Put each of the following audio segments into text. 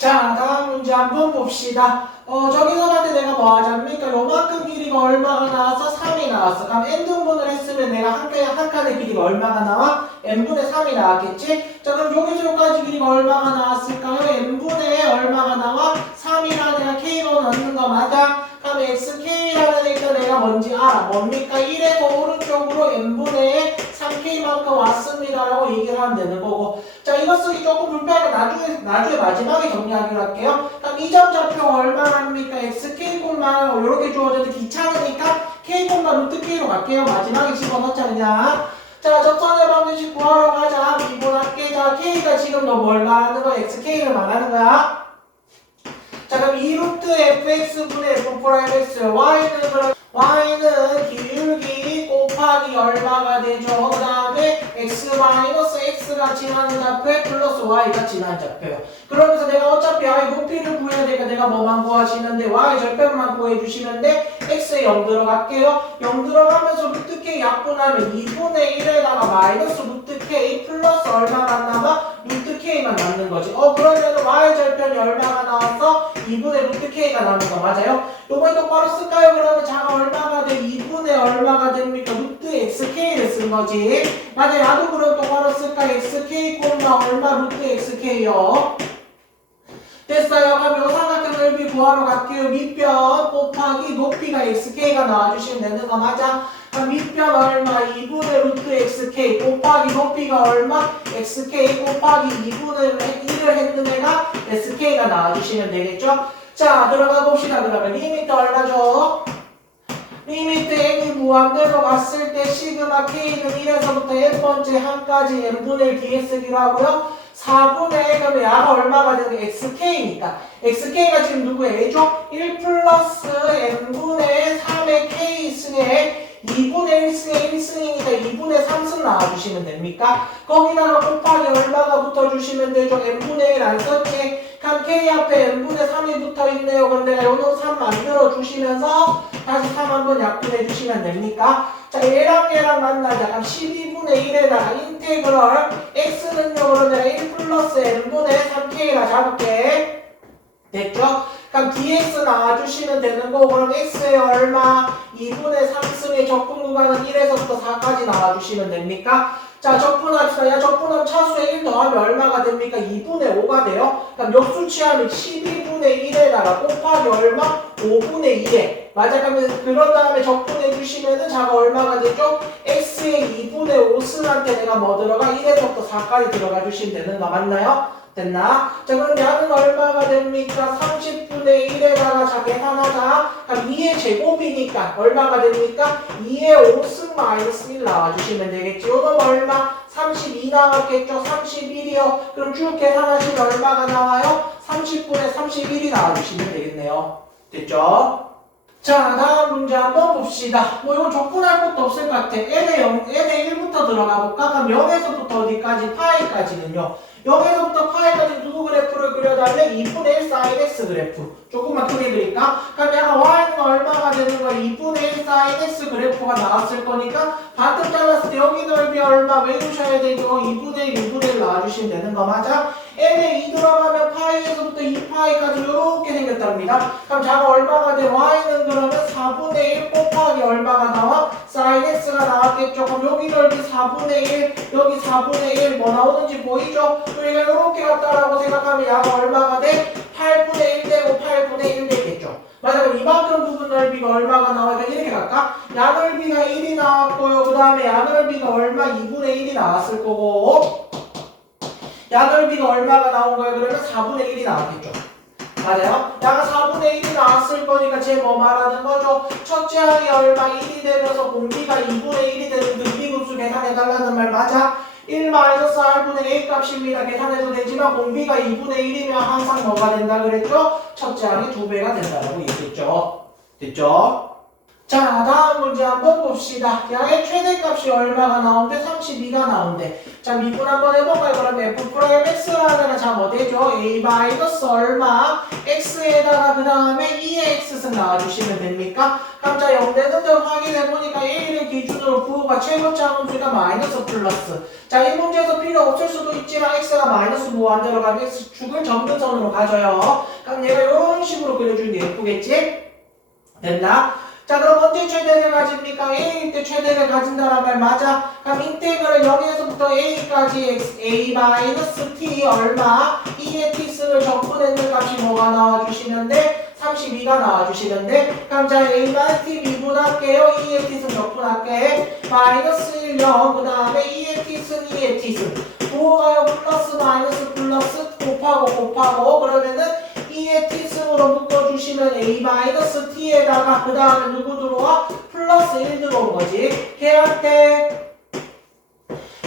자, 다음 문제 한번 봅시다. 저기서 봤을 때 내가 뭐 하자니까 요만큼 길이가 얼마가 나와서 3이 나왔어. 그럼 n등분을 했으면 내가 한 칸의 길이가 얼마가 나와? n분의 3이 나왔겠지? 자, 그럼 여기서 여기까지 길이가 얼마가 나왔을까요? n분의 얼마가 나와? 3이라는 내가 k로 넣는 거 맞아? 그럼 xk라는 애가 내가 뭔지 알아. 뭡니까? 1에서 오른쪽으로 n분의 3k만큼 왔습니다라고 얘기를 하면 되는 거고. 자, 이거 쓰기 조금 불편하니까 나중에 마지막에 정리하기로 할게요. 그럼 이 점 좌표가 얼마랍니까? xk만 이렇게 주어져도 귀찮으니까 k만 루트 k로 갈게요. 마지막에 집어넣자 그냥. 자, 접선의 방정식 구하러 가자. 미분할게. 자, k가 지금 너 뭘 말하는 거야? xk를 말하는 거야. 자, 그럼 2루트 fx분의 f'(x) y는 기울기 곱하기 얼마가 되죠? 그 다음에 x-x가 지나는 좌표에 플러스 y가 지나는 좌표요. 그러면서 내가 어차피 y 높이를 구해야 되니까 내가 뭐만 구하시면 돼? y 절편만 구해주시면 돼? x에 0 들어갈게요. 0 들어가면서 루트 k 약분하면 2분의 1에다가 마이너스 루트 k 플러스 얼마가 남아? 루트 k만 남는 거지. 그러면 y 절편이 얼마가 나왔어? 2분의 루트 k가 남는 거 맞아요? 요번에 똑바로 쓸까요? 그러면 자가 얼마가 돼? 2분의 얼마가 됩니까? 루트 xk를 쓴 거지. 맞아, 나도 그럼 똑바로 쓸까? xk 얼마 루트 xk요. 됐어요. 그럼 요 삼각형 넓이 구하러 갈게요. 밑변 곱하기 높이가 xk가 나와주시면 되는 거 맞아? 그럼 밑변 얼마? 2분의 루트 xk 곱하기 높이가 얼마? xk 곱하기 2분의 1을 했는 애가 sk가 나와주시면 되겠죠? 자, 들어가 봅시다. 그러면 리미트 얼마죠? 리미트 n이 무한대로 갔을 때 시그마 k는 1에서부터 n번째 한까지 n분의 1 ds기로 하고요. 4분의 1 그러면 야가 얼마가 되는 게 xk니까 xk가 지금 누구예요? 1 플러스 n분의 3의 k승에 2분의 1승에 1승이니까 2분의 3승 나와주시면 됩니까? 거기다가 곱하기 얼마가 붙어주시면 되죠? n분의 1 안 썼지? 그럼 k 앞에 n분의 3이 붙어있네요. 그럼 내가 요놈 3 만들어주시면서 다시 3 한번 약분해주시면 됩니까? 자, 얘랑 만나자. 그럼 12분의 1에다가 인테그럴 x는요. 그럼 내가 1 플러스 n분의 3k라 잡을게. 됐죠? 그럼 dx 나와주시면 되는 거고 그럼 x에 얼마? 2분의 3승의 적분 구간은 1에서부터 4까지 나와주시면 됩니까? 자, 적분합시다. 야, 적분하면 차수에 1 더하면 얼마가 됩니까? 2분의 5가 돼요. 그럼 역수 취하면 12분의 1에다가 곱하기 얼마? 5분의 2에. 맞아. 그런 다음에 적분해 주시면은 자가 얼마가 되죠? x의 2분의 5승한테 내가 뭐 들어가? 1에서부터 4까지 들어가 주시면 되는 거 맞나요? 됐나? 자, 그럼 양은 얼마가 됩니까? 30분의 1에다가 자 계산하자. 그럼 2의 제곱이니까 얼마가 됩니까? 2의 5승 마이너스 1 나와주시면 되겠지. 요놈 얼마? 32 나왔겠죠? 31이요. 그럼 쭉 계산하시면 얼마가 나와요? 30분의 31이 나와주시면 되겠네요. 됐죠? 자, 다음 문제 한번 봅시다. 뭐 이건 적분할 것도 없을 것 같아. n의 1부터 들어가 볼까? 그럼 0에서부터 어디까지? 파이까지는요. 0에서부터 파이까지 누구 그래프를 그려달래? 2분의 1 사인 x 그래프. 조금만 크게 그릴까? 그럼 약간 y는 얼마가 되는 거야? 2분의 1 사인 x 그래프가 나왔을 거니까 반듯 잘랐을 때 여기 넓이 얼마 외우셔야 되죠? 2분의 1, 2분의 1 나와주시면 되는 거 맞아? n에 2 들어가면 파이에서부터 2파이까지 이렇게 생겼답니다. 그럼 자가 얼마가 돼? y는 그러면 4분의 1 곱하기 얼마가 나와? 사인 x가 나왔겠죠? 그럼 여기 넓이 4분의 1, 여기 4분의 1 뭐 나오는지 보이죠? 우리가 이렇게 갔다라고 생각하면 야가 얼마가 돼? 8분의 1 되고 8분의 1 되겠죠? 맞아. 그럼 이만큼 부분 넓이가 얼마가 나와요? 이렇게 갈까? 야 넓이가 1이 나왔고요. 그 다음에 야 넓이가 얼마? 2분의 1이 나왔을 거고 야 넓이가 얼마가 나온 거예요? 그러면 4분의 1이 나왔겠죠? 맞아요? 야가 4분의 1이 나왔을 거니까 쟤 뭐 말하는 거죠? 첫째 항이 얼마? 1이 되면서 공비가 2분의 1이 되는 등비급수 계산해달라는 말 맞아? 1-r분의 a 값입니다. 계산해도 되지만 공비가 2분의 1이면 항상 뭐가 된다 그랬죠? 첫째 항이 2배가 된다라고 얘기했죠. 됐죠? 자, 다음 문제 한번 봅시다. 양의 최대값이 얼마가 나온대? 32가 나온대. 자, 미분 한번 해볼까요? 그럼 f 프라임 x라는 자, 뭐 되죠? a 마이너스 얼마? x에다가 그 다음에 2의 x승 나와주시면 됩니까? 그럼 자, 0되는 점 확인해보니까 a를 기준으로 부호가 최고차 함수가 마이너스 플러스. 자, 이 문제에서 필요 없을 수도 있지만 x가 마이너스 부호 안 들어가면 x 축을 점근선으로 가져요. 그럼 얘가 이런 식으로 그려주는 게 예쁘겠지? 됐나? 자, 그럼 언제 최대를 가집니까? a일 때 최대를 가진다는 말 맞아? 그럼 인테그럴 0에서부터 a까지 a 마이너스 t 얼마? 2의 t승을 적분했는 값이 뭐가 나와주시면 돼? 32가 나와주시면 돼? 그럼 자, a 마이너스 t 미분할게요. 2의 t승 적분할게. 마이너스 1, 0. 그 다음에 2의 t승, 2의 t승. 부호가요 플러스 마이너스 플러스 곱하고 그러면은 2의 t승으로 묶어주시면 a-t에다가 그 다음에 누구 들어와? 플러스 1 들어온 거지. 해야 돼.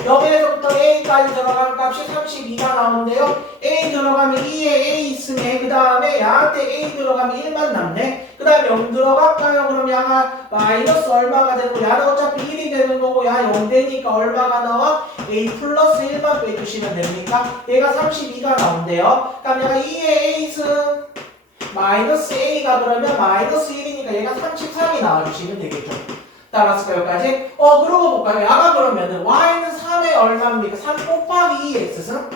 0에서부터 a까지 들어가는 값이 32가 나오는데요. a 들어가면 2에 a 있으면 그 다음에 양한테 a 들어가면 1만 남네. 그 다음에 0 들어갈까요? 그럼 양아 마이너스 얼마가 되는 거야? 야는 어차피 1이 되는 거고 야 0 되니까 얼마가 나와? a 플러스 1만 빼주시면 됩니까? 얘가 32가 나온대요. 그럼 얘가 2의 a승 마이너스 a가 그러면 마이너스 1이니까 얘가 33이 나와주시면 되겠죠. 따라서 여기까지? 그러고 볼까요? 야가 그러면은 y는 3의 얼마입니까? 3 곱하기 2의 x승?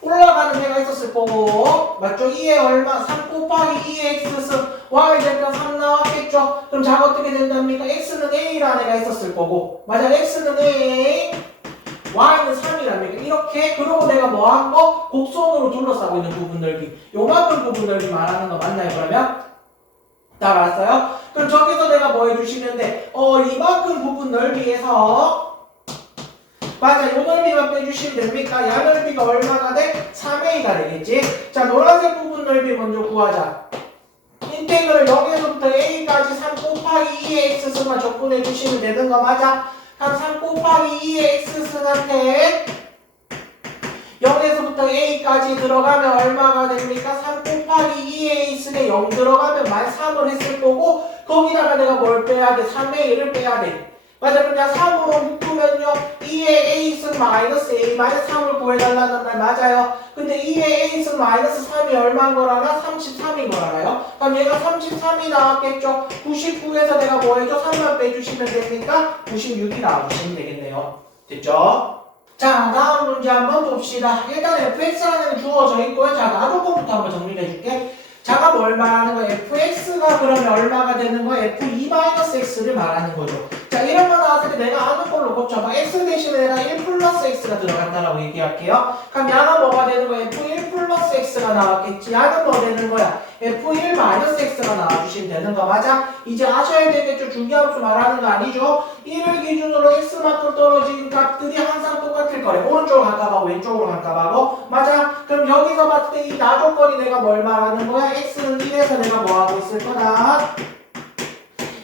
올라가는 애가 있었을 거고 맞죠? 2의 얼마? 3 곱하기 2의 x승 y 대표 3 나왔겠죠? 그럼 자가 어떻게 된답니까? x는 a라는 애가 있었을 거고 맞아? x는 a y는 3이랍니까? 이렇게 그러고 내가 뭐 한 거? 곡선으로 둘러싸고 있는 부분 넓이 요만큼 부분 넓이 말하는 거 맞나요 그러면? 따라왔어요? 그럼 저기서 내가 뭐 해주시면 돼? 이만큼 부분 넓이에서 맞아, 요 넓이만 빼주시면 됩니까? 야 넓이가 얼마가 돼? 3a가 되겠지? 자, 노란색 부분 넓이 먼저 구하자. 인테그럴 0에서부터 a까지 3 곱하기 2의 x승만 적분해 주시면 되는 거 맞아? 그럼 3 곱하기 2의 x승한테 0에서부터 a까지 들어가면 얼마가 됩니까? 3 곱하기 2의 a승에 0 들어가면 만 3을 했을 거고 거기다가 내가 뭘 빼야 돼? 3의 1을 빼야 돼. 맞아, 그냥 3으로 묶으면요 2의 a승 마이너스 a 마이너스 3을 구해달라는 말 맞아요. 근데 2의 a승 마이너스 3이 얼마인 걸 알아? 33인 걸 알아요? 그럼 얘가 33이 나왔겠죠? 99에서 내가 뭐 해줘? 3만 빼주시면 됩니까? 96이 나와주시면 되겠네요. 됐죠? 자, 다음 문제 한번 봅시다. 일단 fx라는 주어져 있고요. 자, 나누고부터 한번 정리해 줄게. 자가 뭘 말하는 거야? fx가 그러면 얼마가 되는 거야? f2-x를 말하는 거죠. 자, 이런 거 나왔을 때 내가 아는 걸로 고쳐봐. x 대신에 내가 1 플러스 x가 들어간다라고 얘기할게요. 그럼 야가 뭐가 되는 거야? f1 플러스 x가 나왔겠지. 야는 뭐 되는 거야? f1 마이너스 x가 나와주시면 되는 거 맞아? 이제 아셔야 되겠죠? 중개함수 말하는 거 아니죠? 1을 기준으로 x만큼 떨어진 값들이 항상 똑같을 거래. 오른쪽으로 갈까봐고 왼쪽으로 갈까봐고 맞아? 그럼 여기서 봤을 때 이 나조건이 내가 뭘 말하는 거야? x는 1에서 내가 뭐 하고 있을 거다?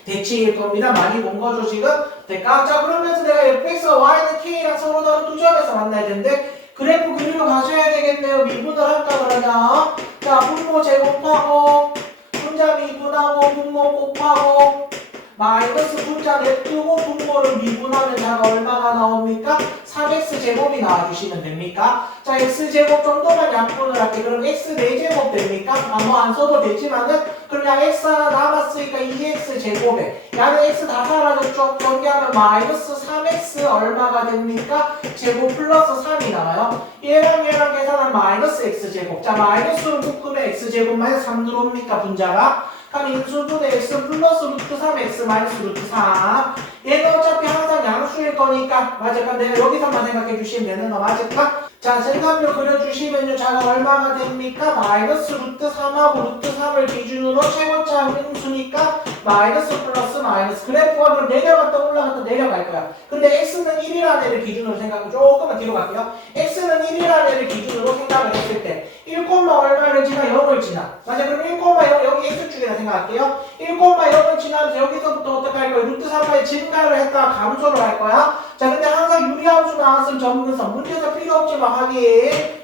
대칭일 겁니다. 많이 본 거죠 지금? 될까? 자, 그러면서 내가 fx와 y는 k랑 서로 다른 두 점에서 만나야 되는데 그래프 그리러 가셔야 되겠네요. 미분을 할까 그러냐? 자, 분모 제곱하고 분자 미분하고 분모 곱하고 마이너스 분자 냅두고 분모를 미분하면 자가 얼마가 나옵니까? 3x 제곱이 나와주시면 됩니까? 자, x 제곱 정도만 약분을 할게. 그럼 x 4제곱 됩니까? 뭐 안 써도 되지만은 그냥 x 하나 남았으니까 2x 제곱에 야는 x 다 사라졌죠? 정리하면 마이너스 3x 얼마가 됩니까? 제곱 플러스 3이 나와요. 얘랑 계산하면 마이너스 x 제곱. 자, 마이너스로 묶으면 x 제곱만 3 들어옵니까? 분자가? 그럼 인수분의 x 플러스 루트 3x 마이너스 루트 3 얘는 어차피 항상 양수일 거니까 맞아. 그럼 내가 여기서만 생각해 주시면 되는 거 맞을까? 자, 색감으로 그려주시면요 자가 얼마가 됩니까? 마이너스 루트 3하고 루트 3을 기준으로 최고차 함수니까 마이너스 플러스 마이너스 그래프가 그럼 내려갔다 올라갔다 내려갈 거야. 근데 x는 1이라는 애를 기준으로 생각하고 조금만 뒤로 갈게요. x는 1이라는 애를 기준으로 생각을 했을 때 1, 얼마를 지나 0을 지나 맞아. 그럼 1,0 여기 x축이라 생각할게요. 1,0을 지나면서 여기서부터 어떻게 할 거야? 루트 3까지 증가를 했다가 감소를 할 거야. 자, 근데 항상 유리함수 나왔으면 점근선 문제에서 필요 없지만 확인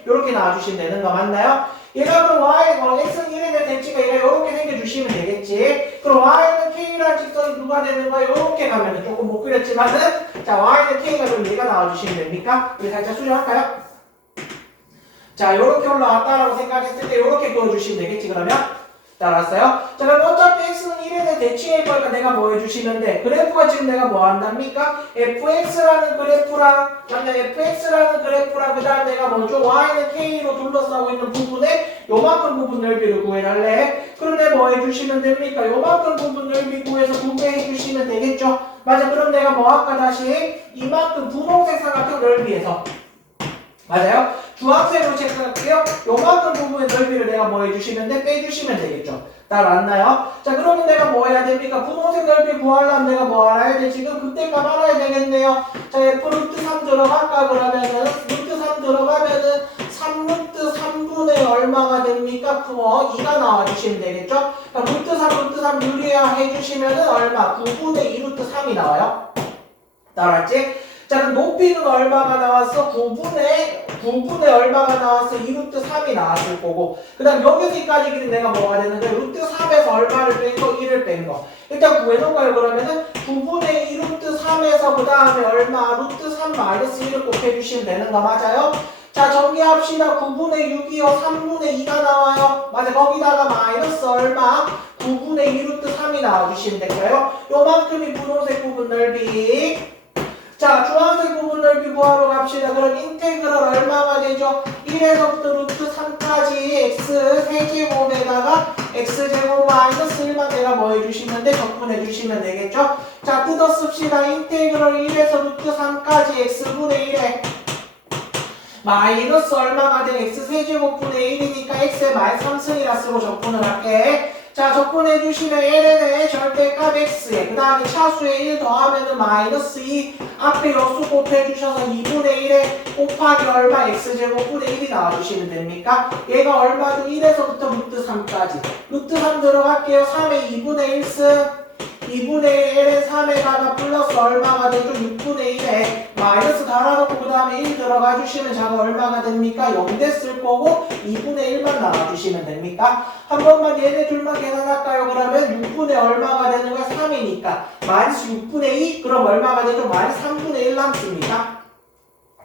이렇게 나와주시면 되는 거 맞나요? 얘가 그럼 x는 1에 대한 대칭가 얘가 이렇게 생겨주시면 되겠지. 그럼 y는 k라는 직선이 누가 되는 거야? 이렇게 가면은 조금 못 그렸지만은 자 y는 k가 그럼 얘가 나와주시면 됩니까? 우리 살짝 수정할까요? 자 이렇게 올라왔다라고 생각했을 때 이렇게 그어주시면 되겠지 그러면? 따라왔어요? 자 그럼 어차피 x는 1에 대한 대칭일 거니까 내가 뭐 해주시면 돼? 그래프가 지금 내가 뭐 한답니까? fx라는 그래프랑 fx라는 그래프랑 그 다음 내가 뭐죠? y는 k로 둘러싸고 있는 부분에 요만큼 부분 넓이를 구해달래. 그런데 뭐 해주시면 됩니까? 요만큼 부분 넓이 구해서 구매해주시면 되겠죠? 맞아. 그럼 내가 뭐 할까 다시 이만큼 분홍색 삼각형 넓이에서 맞아요? 주황색으로 체크할게요. 요만큼 부분의 넓이를 내가 뭐 해주시면 돼? 빼주시면 되겠죠. 따라왔나요? 자 그러면 내가 뭐 해야 됩니까? 분홍색 넓이 구하려면 내가 뭐 알아야 돼? 지금 그때값 알아야 되겠네요. 자 f 루트 3 들어갈까? 그러면은 루트 3 들어가면은 3 루트 3분의 얼마가 됩니까? 2가 나와주시면 되겠죠? 그럼 루트 3 유리화 해주시면은 얼마? 9분의 2 루트 3이 나와요. 따라왔지? 자 그럼 높이는 얼마가 나왔어? 9분의 얼마가 나왔어? 2루트 3이 나왔을 거고 그 다음 여기서까지 길이 내가 뭐가 되는데 루트 3에서 얼마를 뺀 거? 1을 뺀 거 일단 구해놓을까요? 그러면은 9분의 2루트 3에서 그 다음에 얼마? 루트 3 마이너스 1을 곱해주시면 되는 거 맞아요? 자 정리합시다. 9분의 6이요 3분의 2가 나와요. 맞아 거기다가 마이너스 얼마? 9분의 2루트 3이 나와주시면 될까요? 요만큼이 분홍색 부분 넓이 자 주황색 부분 넓이 구하러 갑시다. 그럼 인테그럴 얼마가 되죠? 1에서부터 루트 3까지 x 세제곱에다가 x제곱 마이너스 1만 내가 뭐 해주시면 돼? 적분해 주시면 되겠죠? 자 뜯어 씁시다. 인테그럴 1에서 루트 3까지 x분의 1에 마이너스 얼마가 돼? x 세제곱분의 1이니까 x의 마이너스 3승이라 쓰고 적분을 할게. 자 적분해 주시면 l에 대해 절대값 x에 그 다음에 차수에 1 더하면은 마이너스 2 앞에 여수 곱해 주셔서 2분의 1에 곱하기 얼마 x제곱분의 1이 나와주시면 됩니까? 얘가 얼마죠? 1에서부터 루트 3까지 루트 3 들어갈게요. 3에 2분의 1승 2분의 1에 3에다가 플러스 얼마가 되죠? 6분의 1에 마이너스 달아놓고 그 다음에 1 들어가 주시면 자가 얼마가 됩니까? 0 됐을 거고 2분의 1만 나와주시면 됩니까? 한 번만 얘네 둘만 계산할까요? 그러면 6분의 얼마가 되는 거야? 3이니까 마이너스 6분의 2 그럼 얼마가 되죠? 마이너스 3분의 1 남습니까?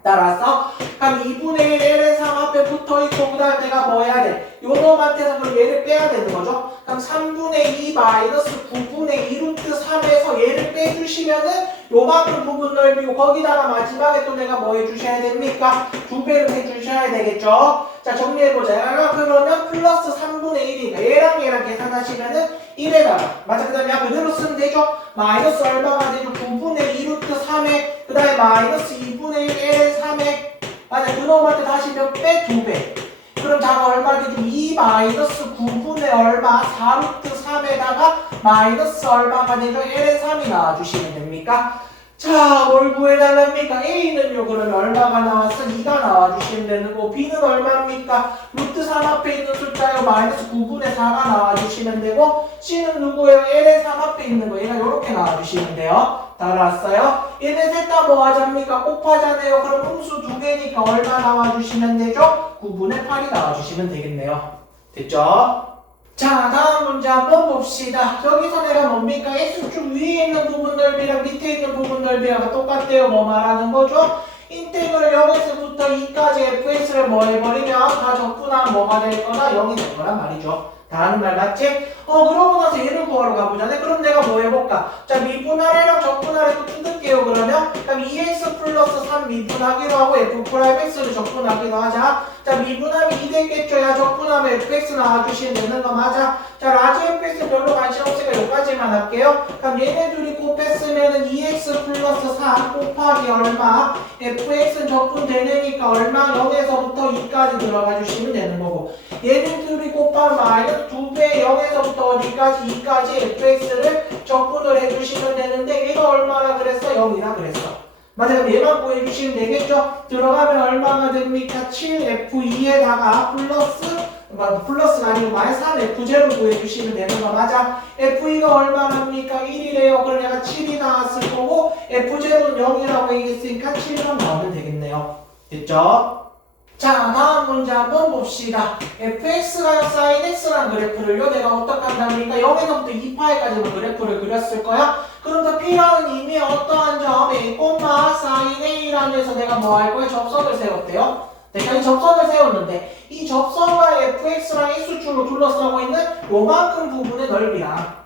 따라서 그럼 2분의 1 L의 3 앞에 붙어있고 그 다음에 내가 뭐 해야 돼? 요놈한테서 그럼 얘를 빼야 되는 거죠? 그럼 3분의 2 마이너스 9분의 2 루트 3에서 얘를 빼주시면은 요만큼 부분 넓이고 거기다가 마지막에 또 내가 뭐 해주셔야 됩니까? 2배를 해주셔야 되겠죠? 자 정리해보자. 그러면 플러스 3분의 1이니까 얘랑 계산하시면은 1에다가 맞아 그 다음에 그대로 쓰면 되죠? 마이너스 얼마가 되죠? 9분의 2 루트 3에 그 다음에 마이너스 2분의 1에 3에 맞아 그놈한테 다시 몇 배? 2배 그럼 자가 얼마 되죠? 2 마이너스 9분의 얼마? 4 루트 3에다가 마이너스 얼마가 되죠? 1에 3이 나와주시면 됩니까? 자, 뭘 구해달랍니까? A는요, 그러면 얼마가 나왔어? 2가 나와주시면 되는 거. B는 얼마입니까? 루트 3 앞에 있는 숫자요, 마이너스 9분의 4가 나와주시면 되고, C는 누구예요? L의 3 앞에 있는 거. 얘가 이렇게 나와주시면 돼요. 다 나왔어요? 얘네 셋 다 뭐 하자입니까? 곱하잖아요. 그럼 음수 2개니까 얼마 나와주시면 되죠? 9분의 8이 나와주시면 되겠네요. 됐죠? 자 다음 문제 한번 봅시다. 여기서 내가 뭡니까? X축 위에 있는 부분 넓이랑 밑에 있는 부분 넓이랑 똑같대요. 뭐 말하는 거죠? 인테그럴 0에서부터 2까지 fx를 뭐 해버리면 다 적분하면 뭐가 될 거다? 0이 될 거란 말이죠. 다 하는 말 맞지? 그러고 나서 얘를 구하러 가보자네. 그럼 내가 뭐 해볼까? 자 미분할이랑 적분할을 또 뜯을게요. 그러면 2x 플러스 3 미분하기로 하고 f 프라임 x를 적분하기로 하자. 자 미분하면 2 되겠죠. 야 적분하면 fx 나와주시면 되는 거 맞아. 자 라지 fx 별로 관심 없으니까 여기까지만 할게요. 그럼 얘네 둘이 곱했으면은 2x 플러스 3 곱하기 얼마? fx는 적분되니까 얼마? 0에서부터 2까지 들어가 주시면 되는 거고 얘네 둘이 곱하면 마이너스 2배 0에서부터 어디까지? 2까지 fx를 적분을 해주시면 되는데 얘가 얼마나 그랬어? 0이라 그랬어. 맞아 그럼 얘만 구해주시면 되겠죠? 들어가면 얼마가 됩니까? 7f2에다가 플러스가 아니고 마이너스 3f0를 구해주시면 되는 거 맞아? f2가 얼마랍니까? 1이래요. 그럼 얘가 7이 나왔을 거고 f0는 0이라고 얘기했으니까 7만 나오면 되겠네요. 됐죠? 자, 다음 문제 한번 봅시다. fx가 sin x라는 그래프를요, 내가 어떻게 한답니까? 0에서부터 2파이까지만 그래프를 그렸을 거야. 그럼 P라는 이미 어떠한 점 A, sin A라는 데서 내가 뭐 할 거야? 접선을 세웠대요. 내가 이 접선을 세웠는데, 이 접선과 fx랑 x축으로 둘러싸고 있는 요만큼 부분의 넓이랑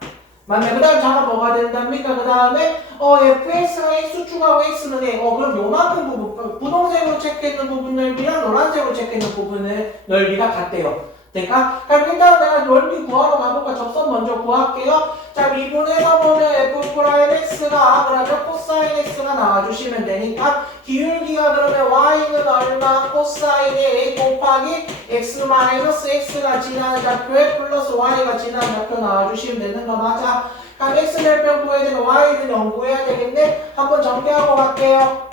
맞네. 그 다음 자가 뭐가 된답니까? 그 다음에 fx가 x축하고 x는 A. 그럼 요만큼 부분, 분홍색으로 체크했는 부분 넓이랑 노란색으로 체크했는 부분의 넓이가 같대요. 그러니까 그럼 일단 내가 넓이 구하러 가볼까? 접선 먼저 구할게요. 자, 미분에서 보면 f'x가 그러면 코사인 x가 나와주시면 되니까 기울기가 그러면 y는 얼마? 코사인 a 곱하기 x 마이너스 x가 지나는 좌표에 플러스 y가 지나는 좌표 나와주시면 되는 거 맞아? 그럼 x 절편 구해야 되면 y는 0 구해야 되겠네? 한번 정리하고 갈게요.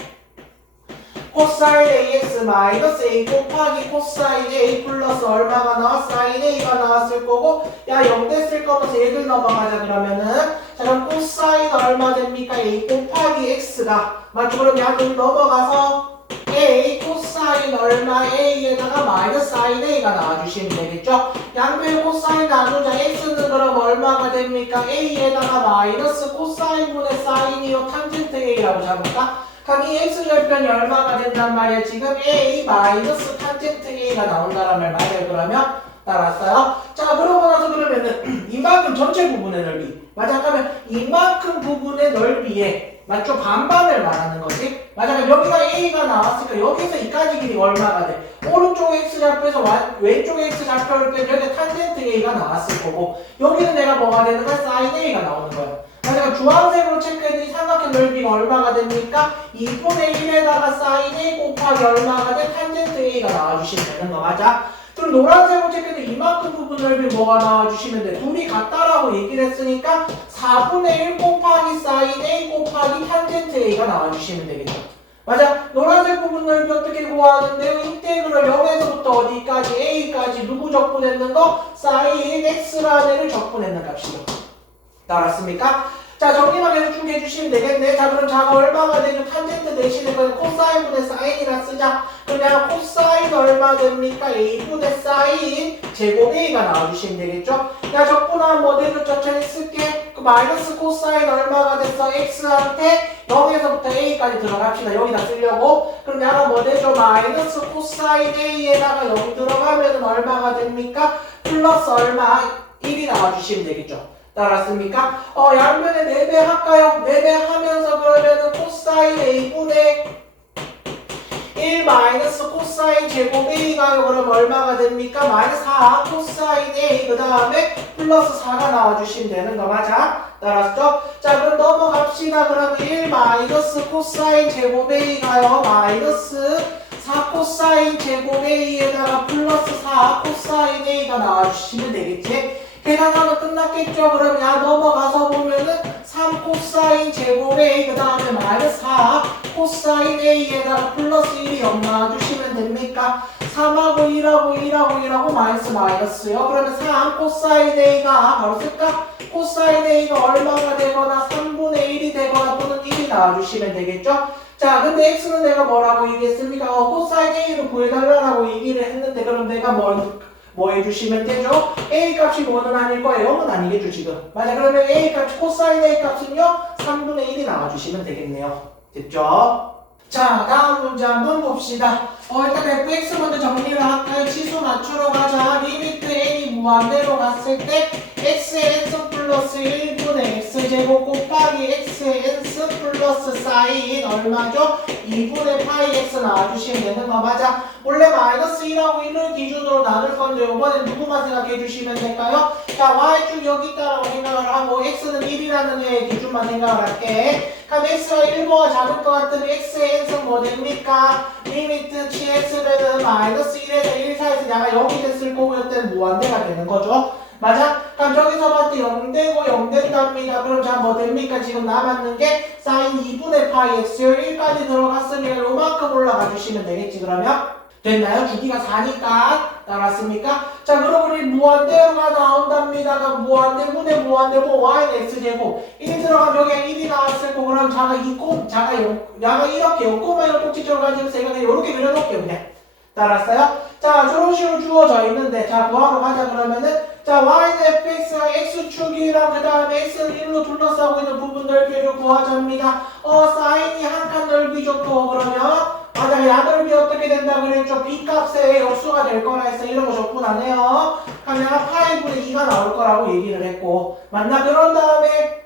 코사인 ax 마이너스 a 곱하기 코사인 a 플러스 얼마가 나와? 사인 a가 나왔을 거고 야 0 됐을 거면서 얘들 넘어가자 그러면은 자 그럼 코사인 얼마 됩니까? a 곱하기 x가 맞죠? 그럼 양들 넘어가서 a 코사인 얼마 a에다가 마이너스 사인 a가 나와주시면 되겠죠? 양변 코사인 나누자 x는 그럼 얼마가 됩니까? a에다가 마이너스 코사인분의 사인이요 탄젠트 a라고 잡을까? 그럼 이 x절편이 얼마가 된단 말이야? 지금 a 마이너스 탄젠트 a가 나온다는 말 맞아요? 그러면 따라왔어요? 자 그러고 나서 그러면은 이만큼 전체 부분의 넓이 맞아? 그러면 이만큼 부분의 넓이에 맞죠? 반반을 말하는 거지? 맞아? 그럼 여기가 a가 나왔으니까 여기서 이까지 길이가 얼마가 돼? 오른쪽 x좌표에서 왼쪽 x좌표를 빼면 여기 탄젠트 a가 나왔을 거고 여기는 내가 뭐가 되는 거야? 사인 a가 나오는 거야. 그러니까 주황색으로 체크했더니 삼각형 넓이가 얼마가 됩니까? 2분의 1에다가 사인 A 곱하기 얼마가 돼? 탄젠트 A가 나와주시면 되는 거 맞아? 그럼 노란색으로 체크했더니 이만큼 부분 넓이 뭐가 나와주시면 돼? 둘이 같다라고 얘기를 했으니까 4분의 1 곱하기 사인 A 곱하기 탄젠트 A가 나와주시면 되겠죠? 맞아? 노란색 부분 넓이 어떻게 구하는데요? 인테그럴 0에서부터 어디까지? A까지 누구 적분했는 거? 사인 X라는 애를 적분했는 값이요. 알았습니까? 자 정리만 계속 쭉 해주시면 되겠네. 자 그럼 자가 얼마가 되죠? 탄젠트 대신에 그냥 코사인분의 사인이라 쓰자. 그럼 내가 코사인 얼마 됩니까? a분의 사인 제곱 a가 나와주시면 되겠죠? 야 적분한 모델로 천천히 쓸게. 그 마이너스 코사인 얼마가 됐어? x한테 0에서부터 a까지 들어갑시다. 여기다 쓰려고. 그럼 내가 뭐 되죠? 마이너스 코사인 a에다가 여기 들어가면 얼마가 됩니까? 플러스 얼마? 1이 나와주시면 되겠죠? 따랐습니까? 양면에 4배 할까요? 4배 하면서 그러면은 코사인 a분의 1 마이너스 코사인 제곱 a가 그럼 얼마가 됩니까? 마이너스 4 코사인 a 그 다음에 플러스 4가 나와주시면 되는 거 맞아? 따랐죠? 자 그럼 넘어갑시다. 그러면 1 마이너스 코사인 제곱 a가요 마이너스 4 코사인 제곱 a에다가 플러스 4 코사인 a가 나와주시면 되겠지? 계산하면 끝났겠죠? 그럼 야 넘어가서 보면은 3 코사인 제곱 A 그 다음에 마이너스 4 코사인 A에다가 플러스 1이 0 나와주시면 됩니까? 3하고 1하고 마이너스요. 그러면 3 코사인 A가 바로 쓸까? 코사인 A가 얼마가 되거나 3분의 1이 되거나 또는 1이 나와주시면 되겠죠? 자 근데 X는 내가 뭐라고 얘기했습니까? 코사인 A를 구해달라고 얘기를 했는데 그럼 내가 뭐 해주시면 되죠? A 값이 5는 아닐 거예요. 0은 아니겠죠 지금. 맞아. 그러면 A 값 코사인 A 값은요 3분의 1이 나와주시면 되겠네요. 됐죠? 자 다음 문제 한번 봅시다. 일단 fx 먼저 정리를 할까요? 치수 맞추러 가자. 리미트 n이 무한대로 갔을 때 xn 플러스 1분의 x제곱 곱하기 xn 플러스 사인 얼마죠? 2분의 파이 x 나와주시면 되는 거 맞아? 원래 마이너스 1하고 1을 기준으로 나눌 건데 이번엔 누구만 생각해 주시면 될까요? 자 y축 여기 있다라고 생각을 하고 x는 1이라는 애의 기준만 생각을 할게. 그럼 x가 1보다 작을 것 같으면 xn은 뭐 됩니까? 리미트 chs는 마이너스 1에서 1 사이에서 야가 0이 됐을 거고 이때는 무한대가 되는 거죠. 맞아? 그럼 저기서 봤을 때 0되고 0 된답니다. 그럼 자 뭐 됩니까? 지금 남았는 게 사인 2분의 파이 x요. 1까지 들어갔으면 요만큼 올라가 주시면 되겠지 그러면? 됐나요? 주기가 4니까 따랐습니까? 자 그럼 우리 무한대가 나온답니다. 그럼 무한대분의 무한대분 y는 x제곱 1이 들어가면 여기 1이 나왔을 거고 그럼 자가 2콤 자가 0 야가 이렇게 0,0 꼭지점을 가지면서 이거 그냥 이렇게 그려놓을게요 그냥. 따랐어요? 자, 저런 식으로 주어져 있는데, 자, 구하러 가자 그러면은, 자, y는 fx가 x축이랑 그 다음에 x는 1로 둘러싸고 있는 부분 넓이를 구하자입니다. 사인이 한 칸 넓이죠 또 그러면 맞아, 야넓이 어떻게 된다 그랬죠? b값의 역수가 될 거라 해서 이런 거 적분 안 해요. 그럼 내가 파이분의 2가 나올 거라고 얘기를 했고, 맞나? 그런 다음에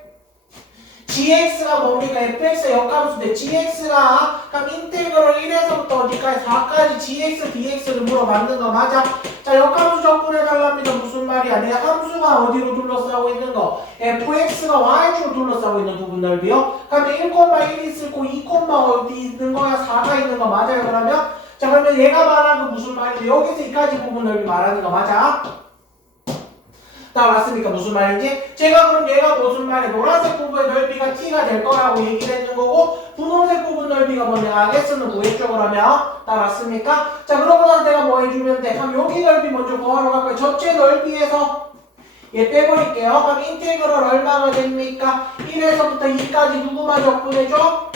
gx가 뭡니까? fx의 역함수인데 gx가 그럼 인테그럴 1에서부터 어디까지 4까지 gx, dx를 물어봤는 거 맞아? 자, 역함수 적분해달랍니다. 무슨 말이야? 내 함수가 어디로 둘러싸고 있는 거? fx가 y축으로 둘러싸고 있는 부분 넓이요? 그럼 1,1 있을 거 2, 어디 있는 거야? 4가 있는 거 맞아요? 그러면? 자, 그러면 얘가 말하는 거 무슨 말이지? 여기서 이까지 부분 넓이 말하는 거 맞아? 다 맞습니까? 무슨 말인지? 제가 그럼 얘가 무슨 말이야? 노란색 부분의 넓이가 t가 될 거라고 얘기를 했는 거고, 분홍색 부분 넓이가 뭐 내가 x는 구했죠 그러면? 다 맞습니까? 자, 그러고 나서 내가 뭐 해주면 돼? 그럼 여기 넓이 먼저 구하러 갈 거예요. 전체 넓이에서 얘 빼버릴게요. 그럼 인테그럴 얼마가 됩니까? 1에서부터 2까지 누구만 적분해줘?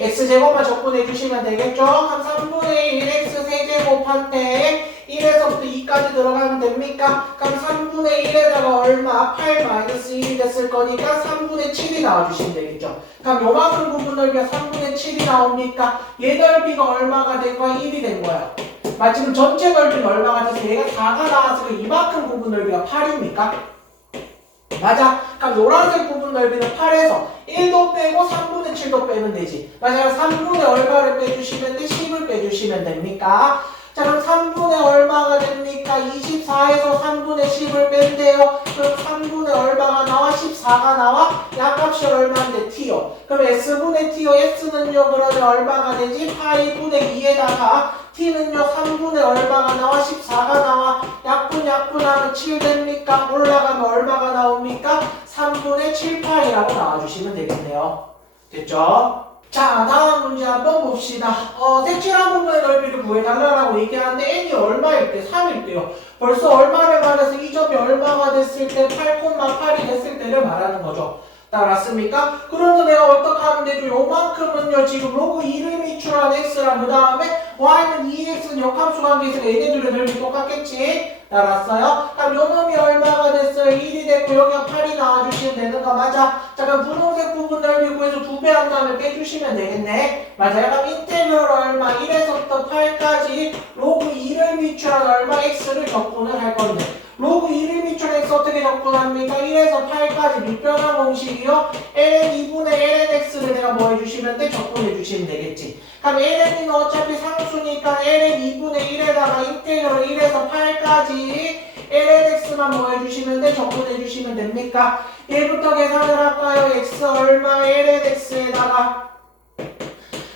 x제곱만 적분해 주시면 되겠죠? 그럼 3분의 1 x 세제곱한테 1에서부터 2까지 들어가면 됩니까? 그럼 3분의 1에다가 얼마? 8 마이너스 1이 됐을 거니까 3분의 7이 나와주시면 되겠죠? 그럼 요만큼 부분 넓이가 3분의 7이 나옵니까? 얘 넓이가 얼마가 된 거야? 1이 된 거야. 지금 전체 넓이는 얼마가 돼서 얘가 4가 나왔으니까 이만큼 부분 넓이가 8입니까? 맞아. 그럼 노란색 부분 넓이는 8에서 1도 빼고 3분의 7도 빼면 되지. 맞아요. 3분의 얼마를 빼주시면 돼? 10을 빼주시면 됩니까? 자, 그럼 3분의 얼마가 됩니까? 24에서 3분의 10을 뺀대요. 그럼 3분의 얼마가 나와? 14가 나와? 약값이 얼마인데? t요. 그럼 s분의 t요. s는요, 그러면 얼마가 되지? 파이분의 2에다가 t는요, 3분의 얼마가 나와? 14가 나와. 약분하면 7 됩니까? 올라가면 얼마가 나옵니까? 3분의 7파이라고 나와주시면 되겠네요. 됐죠? 자, 다음 문제 한번 봅시다. 색칠한 부분의 넓이를 구해달라고 얘기하는데 n이 얼마일 때? 3일 때요. 벌써 얼마를 말해서 이 점이 얼마가 됐을 때 8,8이 됐을 때를 말하는 거죠. 따랐습니까? 그러면서 내가 어떻게 하면 되죠? 요만큼은요, 지금 로그 2를 미출한 x랑 그 다음에 y는 2x는 역함수 관계에서 얘네들의 넓이 똑같겠지? 따랐어요? 그럼 요 놈이 얼마가 됐어요? 1이 됐고 여기가 8이 나와주시면 되는 거 맞아? 자, 그럼 분홍색 부분 넓이 구해서 2배 한 다음에 빼주시면 되겠네? 맞아요? 그럼 인테그럴 얼마? 1에서부터 8까지 로그 2를 미출한 얼마 x를 적분을 할 건데, 로그 1을 미출 x 어떻게 적분합니까? 1에서 8까지 밑변화 공식이요. ln 2분의 ln x를 내가 뭐 해주시면 돼? 적분해 주시면 되겠지. 그럼 ln은 어차피 상수니까 ln 2분의 1에다가 인테그럴 1에서 8까지 ln x만 뭐 해주시면 돼? 적분해 주시면 됩니까? 얘부터 계산을 할까요? x 얼마 ln x에다가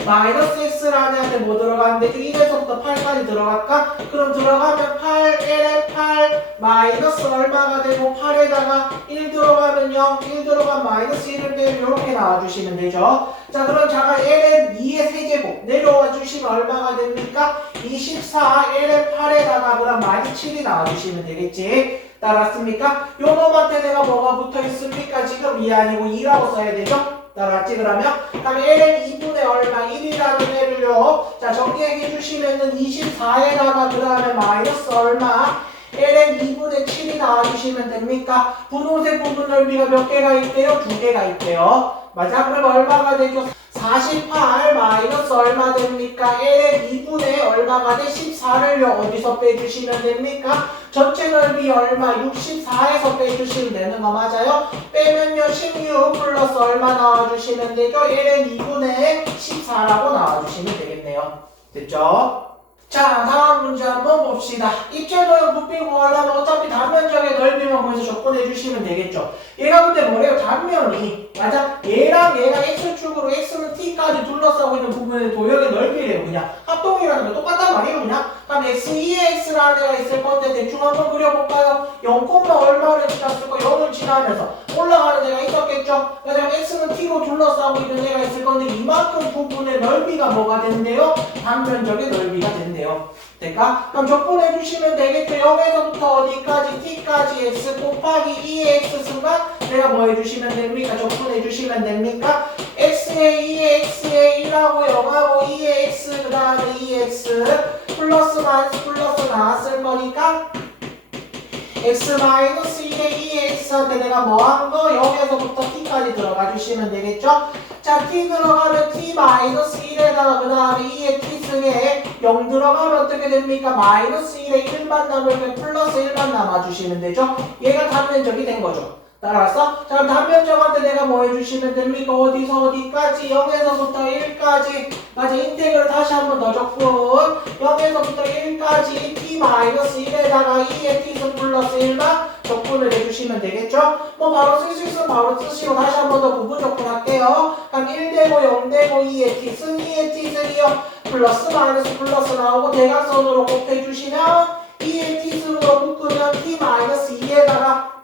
마이너스 x라는 애한테 뭐 들어가는데 1에서부터 8까지 들어갈까? 그럼 들어가면 8, ln 8 마이너스 얼마가 되고 8에다가 1 들어가면 0, 1 들어가면 마이너스 1을 빼면 이렇게 나와주시면 되죠. 자, 그럼 자가 ln 2의 세제곱 내려와 주시면 얼마가 됩니까? 24 ln 8에다가 그럼 마이너스 7이 나와주시면 되겠지. 따랐습니까? 요 놈한테 내가 뭐가 붙어있습니까? 지금 2 아니고 2라고 써야 되죠? 따라왔지 그러면? 그럼 ln 2분의 얼마? 1이라는 애를요. 자, 정리해 주시면은 24에다가 그 다음에 마이너스 얼마? ln 2분의 7이 나와주시면 됩니까? 분홍색 부분 넓이가 몇 개가 있대요? 2개가 있대요. 맞아? 그럼 얼마가 되죠? 48 마이너스 얼마 됩니까? ln 2분의 얼마가 돼? 14를 어디서 빼주시면 됩니까? 전체 넓이 얼마? 64에서 빼주시면 되는 거 맞아요? 빼면요 16 플러스 얼마 나와주시면 되죠? ln 2분의 14라고 나와주시면 되겠네요. 됐죠? 자, 다음 문제 한번 봅시다. 입체도형 부피 구하려면 어차피 단면적의 넓이만 구해서 적분해 주시면 되겠죠. 얘가 근데 뭐래요? 단면이 맞아? 얘랑 얘가 x축으로 x는 t까지 둘러싸고 있는 부분의 도형의 넓이래요. 그냥 합동이라는 거 똑같단 말이에요. 그냥 그럼 x2의 x라는 애가 있을 건데 대충 한번 그려볼까요? 0, 얼마를 지났을까? 0을 지나면서 올라가는 애가 있었겠죠? 그럼 x는 t로 둘러싸고 있는 애가 있을 건데 이만큼 부분의 넓이가 뭐가 된대요? 단면적의 넓이가 된대요. 될까? 그럼 적분해 주시면 되겠죠. 0에서부터 어디까지? t까지 x 곱하기 2의 x 순간 내가 뭐 해주시면 됩니까? 적분해 주시면 됩니까? x x에 2x에 1하고 0하고 2에 x 그 다음에 2x 플러스 마이너스 플러스 나왔을 거니까 x 마이너스 1에 2x한테 내가 뭐 한 거? 0에서부터 t까지 들어가 주시면 되겠죠? 자, t 들어가면 t 마이너스 1에다가 그 다음에 2에 t 승에 0 들어가면 어떻게 됩니까? 마이너스 1에 1만 남으면 플러스 1만 남아주시면 되죠? 얘가 단면적이 된 거죠. 따라왔어? 자, 그럼 단면적한테 내가 뭐 해주시면 됩니까? 어디서 어디까지? 0에서부터 1까지. 맞아, 인테그럴 다시 한 번 더 적분. 0에서부터 1까지 t-1에다가 2의 t승 플러스 1만 적분을 해주시면 되겠죠? 뭐 바로 쓸 수 있으면 바로 쓰시고 다시 한 번 더 부분 적분할게요. 그럼 1되고 0되고 2의 t승, 2의 t승이요. 플러스 마이너스 플러스 나오고 대각선으로 곱해주시면 2의 t승으로 묶으면 t-2에다가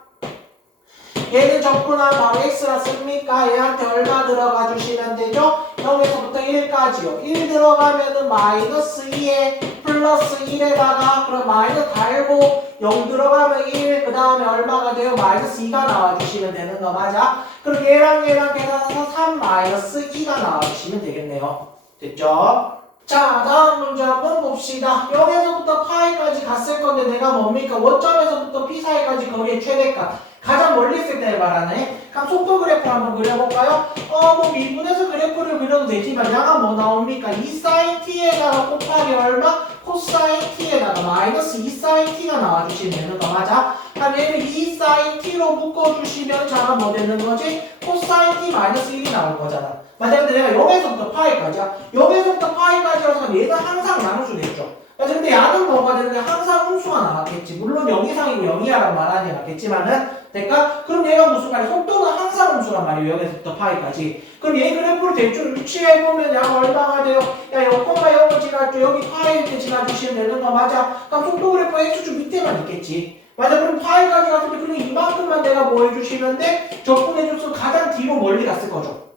얘는 적분하면 바로 x가 씁니까? 얘한테 얼마 들어가 주시면 되죠? 0에서부터 1까지요. 1 들어가면은 마이너스 2에 플러스 1에다가 그럼 마이너스 달고 0 들어가면 1, 그 다음에 얼마가 돼요? 마이너스 2가 나와주시면 되는 거 맞아? 그럼 얘랑 계산해서 3 마이너스 2가 나와주시면 되겠네요. 됐죠? 자, 다음 문제 한번 봅시다. 0에서부터 파이까지 갔을 건데 내가 뭡니까? 원점에서부터 p 사이까지 거리의 최대값. 가장 멀리 있을 때 말하네. 그럼 속도 그래프 한번 그려볼까요? 뭐 미분해서 그래프를 그려도 되지만 양은 뭐 나옵니까? 2sin t에다가 곱하기 얼마? 코사인 t에다가 마이너스 2sin t가 나와주시면 되는 거 맞아? 그럼 얘를 2sin t로 묶어주시면 자가 뭐 되는 거지? 코사인 t 마이너스 1이 나올 거잖아. 맞아? 근데 내가 0에서부터 파이까지야. 0에서부터 파이까지라서 얘는 항상 양수 되죠. 맞아? 근데 양은 뭐가 되는데 항상 음수가 나왔겠지. 물론 0 이상이고 0 이하란 말하지 않겠지만은 될까? 그럼 얘가 무슨 말이야? 속도는 항상 음수란 말이에요. 0에서부터 파이까지. 그럼 얘 그래프를 대충 유추해보면 양 얼마가 돼요? 야, 0,0을 지나죠. 여기 파이일 때 지나주시면 되는 거 맞아? 그럼 속도 그래프 x축 밑에만 있겠지. 맞아? 그럼 파이까지 갔을 때 그럼 이만큼만 내가 뭐 해주시면 돼? 적분해줬으면 가장 뒤로 멀리 갔을 거죠.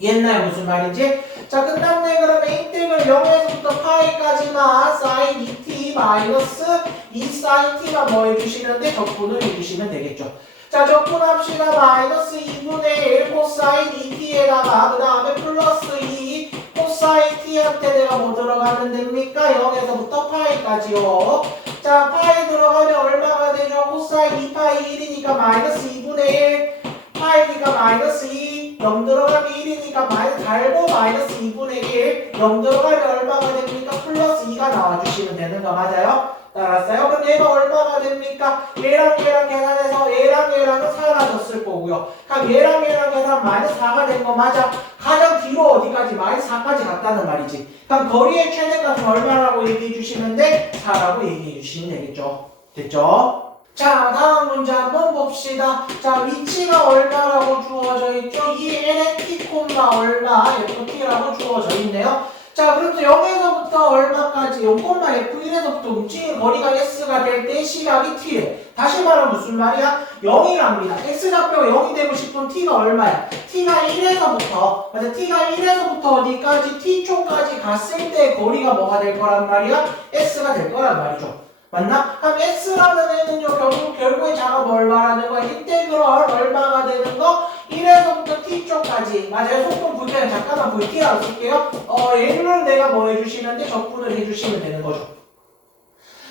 옛날 무슨 말인지? 자, 끝났네. 그러면 인테그럴 0에서부터 파이까지만 sin 2t 마이너스 2sin t가 뭐 해주시면 돼? 적분을 해주시면 되겠죠. 자, 적분합시다. 마이너스 2분의 1 코사인 2t에다가 그 다음에 플러스 2 코사인 t한테 내가 뭐 들어가면 됩니까? 0에서부터 파이까지요. 자, 파이 들어가면 얼마가 되죠? 코사인 2파이 1이니까 마이너스 2분의 1 파이니까 마이너스 2 0 들어가면 1이니까 달고 마이너스 2분의 1 0 들어가면 얼마가 됩니까? 플러스 2가 나와주시면 되는 거 맞아요? 알았어요? 그럼 얘가 얼마가 됩니까? 얘랑 계산해서 얘랑은 사라졌을 거고요. 그럼 얘랑 계산 마이너스 4가 된 거 맞아? 가장 뒤로 어디까지? 마이너스 4까지 갔다는 말이지. 그럼 거리의 최대값은 얼마라고 얘기해 주시면 돼? 4라고 얘기해 주시면 되겠죠. 됐죠? 자, 다음 문제 한번 봅시다. 자, 위치가 얼마라고 주어져 있죠? 이 ln t, 얼마 ft라고 주어져 있네요. 자, 그래서 0에서부터 얼마까지 0,f1에서부터 움직이는 거리가 s가 될 때 시각이 t래. 다시 말하면 무슨 말이야? 0이랍니다. x좌표가 0이 되고 싶으면 t가 얼마야? t가 1에서부터 맞아, t가 1에서부터 어디까지? t초까지 갔을 때 거리가 뭐가 될 거란 말이야? s가 될 거란 말이죠. 맞나? 그럼 s라는 애는요 결국에 자가 뭘 말하는 거야? 인테그럴 얼마가 되는 거? 1에서부터 t쪽까지 맞아요? 속도 V는 잠깐만 Vt라고 쓸게요. 얘는 내가 뭐 해주시면 돼? 적분을 해주시면 되는 거죠.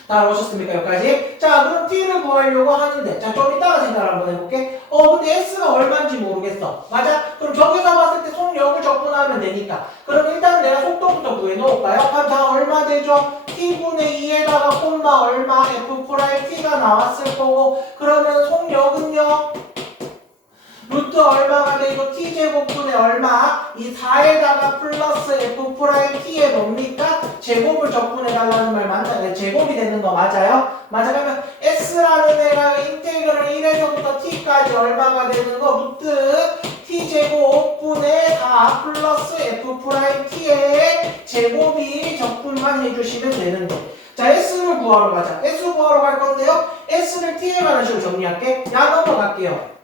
다 오셨습니까? 여기까지? 자, 그럼 t를 구하려고 하는데 자, 좀 이따가 생각을 한번 해볼게. 근데 s가 얼마인지 모르겠어. 맞아? 그럼 저기서 봤을 때 속력을 적분하면 되니까 그럼 일단 내가 속도부터 구해놓을까요? 그럼 자, 얼마 되죠? t분의 2에다가 콤마 얼마 f 프라임 t가 나왔을 거고 그러면 속력은요 루트 얼마가 되고 t제곱분의 얼마 이 4에다가 플러스 f 프라임 t에 뭡니까? 제곱을 적분해달라는 말 맞나요? 제곱이 되는 거 맞아요? 맞아. 그러면 s라는 애가 인테그럴 1에서부터 t까지 얼마가 되는 거? 루트 t제곱분의 4 플러스 f 프라임 t의 제곱이 적분만 해주시면 되는 거. 자, s를 구하러 가자. s 구하러 갈 건데요. s를 t에 관한 식으로 정리할게. 야, 넘어갈게요.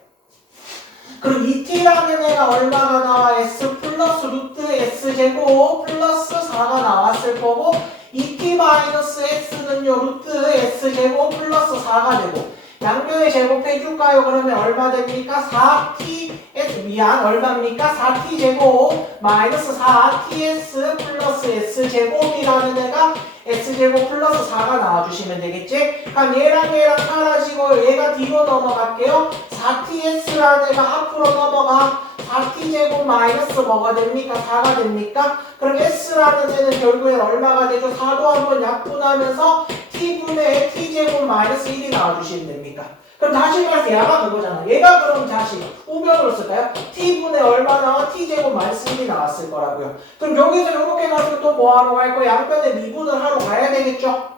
그럼 2t라는 애가 얼마가 나와? s 플러스 루트 s제곱 플러스 4가 나왔을 거고 2t 마이너스 x는요 루트 s제곱 플러스 4가 되고 양변에 제곱해줄까요? 그러면 얼마 됩니까? 4ts 미안 얼마입니까? 4t 제곱 마이너스 4ts 플러스 s제곱이라는 애가 x제곱 플러스 4가 나와주시면 되겠지? 그럼 얘랑 사라지고 얘가 뒤로 넘어갈게요. 4ts라는 애가 앞으로 넘어가 4t제곱 마이너스 뭐가 됩니까? 4가 됩니까? 그럼 s라는 애는 결국엔 얼마가 되죠? 4도 한번 약분하면서 t분의 t제곱 마이너스 1이 나와주시면 됩니까? 그럼 다시 말해서 얘가 그거잖아. 얘가 그럼 다시 우변으로 쓸까요? t분의 얼마 나와? t제곱 마이너스 1이 나왔을 거라고요. 그럼 여기서 이렇게 가지고 또 뭐하러 갈 거야? 양변에 미분을 하러 가야 되겠죠?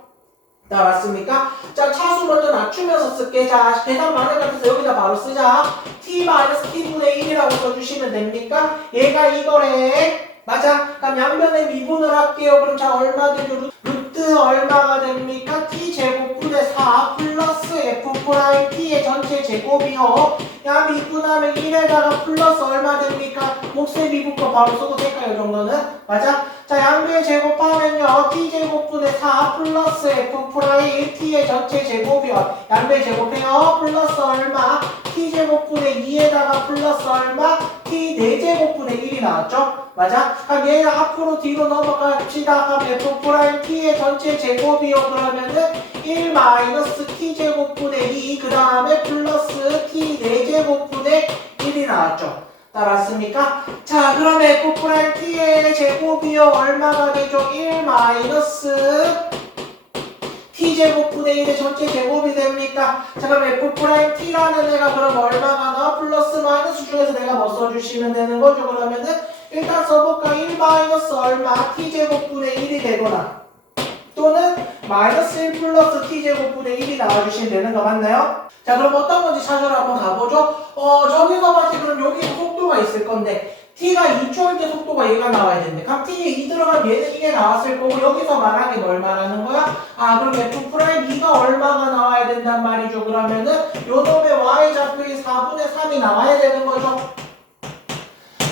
다 맞습니까? 자, 차수 먼저 낮추면서 쓸게. 자, 계산 많은 것 같아서 여기다 바로 쓰자. t-t분의 1이라고 써주시면 됩니까? 얘가 이거래. 맞아. 그럼 양변에 미분을 할게요. 그럼 자, 얼마 되죠? 루트 얼마가 됩니까? t제곱분의 4 플러스 f't의 전체 제곱이요. 야, 미분하면 1에다가 플러스 얼마 됩니까? 몫의 미분법 바로 써도 될까요? 이 정도는? 맞아? 자, 양변 제곱하면요. t제곱분의 4 플러스 f't의 전체 제곱이요. 양변 제곱해요. 플러스 얼마? t제곱분의 2에다가 플러스 얼마? t 4제곱분의 1이 나왔죠? 맞아? 그럼 얘 앞으로 뒤로 넘어갑시다. 그럼 f't의 전체 제곱이요. 그러면은 1 마이너스 t제곱분의 2, 그 다음에 플러스 t 4제곱분의 1이 나왔죠? 따랐습니까? 자, 그럼 f't의 제곱이요. 얼마가 되죠? 1 마이너스 t제곱분의 1의 전체 제곱이 됩니까? 자, 그럼 f't라는 애가 그럼 얼마가 나와? 플러스 마이너스 중에서 내가 뭐 써주시면 되는 거죠? 그러면은 일단 써볼까? 1 마이너스 얼마? t제곱분의 1이 되거나 또는 마이너스 1 플러스 t제곱분의 1이 나와주시면 되는 거 맞나요? 자, 그럼 어떤 건지 찾으러 한번 가보죠. 저기서 봤지 그럼 여기 속도가 있을 건데 t가 2초일 때 속도가 얘가 나와야 되는데 그럼 t에 2 들어가면 얘는 이게 나왔을 거고 여기서 말하는 게 뭘 말하는 거야? 아, 그럼 f'2가 얼마가 나와야 된단 말이죠. 그러면은 요 놈의 y좌표의 4분의 3이 나와야 되는 거죠.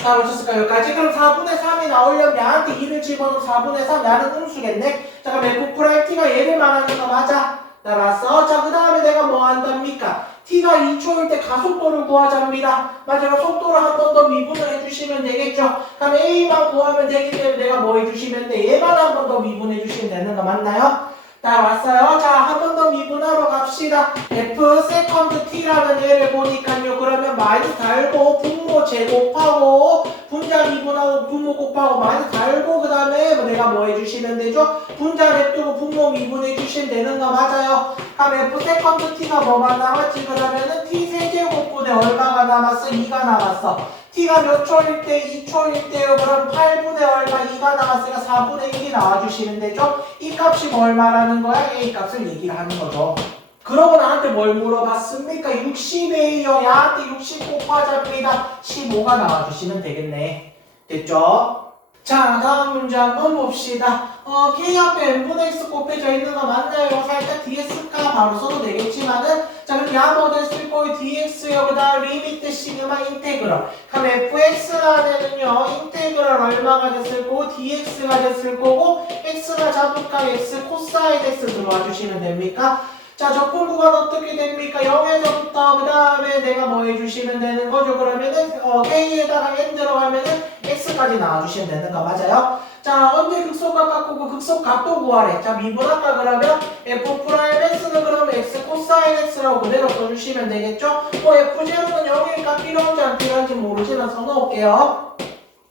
다 맞췄을까요? 여기까지? 그럼 4분의 3이 나오려면 얘한테 2를 집어넣으면 4분의 3, 나는 음수겠네? 자, 그럼 f't가 얘를 말하는 거 맞아? 따라서 자, 그 다음에 내가 뭐 한답니까? t가 2초일 때 가속도를 구하자입니다. 맞아요. 속도를 한 번 더 미분을 해주시면 되겠죠? 그럼 a만 구하면 되기 때문에 내가 뭐 해주시면 돼? 얘만 한 번 더 미분해 주시면 되는 거 맞나요? 다 왔어요. 자, 한 번 더 미분하러 갑시다. f 세컨드 t라는 얘를 보니까요. 그러면 마이너스 달고 분모 제곱하고 분자 미분하고 분모 곱하고 마이너스 달고 그 다음에 내가 뭐 해주시면 되죠? 분자 냅두고 분모 미분해 주시면 되는 거 맞아요. 그럼 f 세컨드 t가 뭐만 남았지? 그러면은 t 세제곱분에 얼마가 남았어? 2가 남았어. t가 몇 초일 때? 2초일 때요. 그럼 8분의 얼마? 2가 나왔으니까 4분의 1이 나와주시면 되죠? 이 값이 뭘 말하는 거야? A 값을 얘기를 하는 거죠. 그러고 나한테 뭘 물어봤습니까? 60A요. 야한테 60 곱하자입니다. 15가 나와주시면 되겠네. 됐죠? 자, 다음 문제 한번 봅시다. k 앞에 n분의 x 곱해져 있는 거 맞나요? 살짝 ds가 바로 써도 되겠지만은 자, 그럼 야모델 쓸 거고 dx요. 그 다음 리미트 시그마 인테그럴. 그럼 fx라는 애는요 인테그럴 얼마가 됐을 거고 dx가 됐을 거고 x가 자동값 x 코사인 x 들어와 주시면 됩니까? 자, 적분 구간 어떻게 됩니까? 0에서부터 그 다음에 내가 뭐 해주시면 되는 거죠? 그러면은 k에다가 n 들어가면은 x까지 나와주시면 되는 거 맞아요? 자, 언제 극소각 갖고 그 극소각도 구하래. 자, 미분할까 그러면 f'x는 그러면 x 코사인 x라고 그대로 써주시면 되겠죠? f0는 0일까 필요한지 안 필요한지 모르지만 써놓을게요.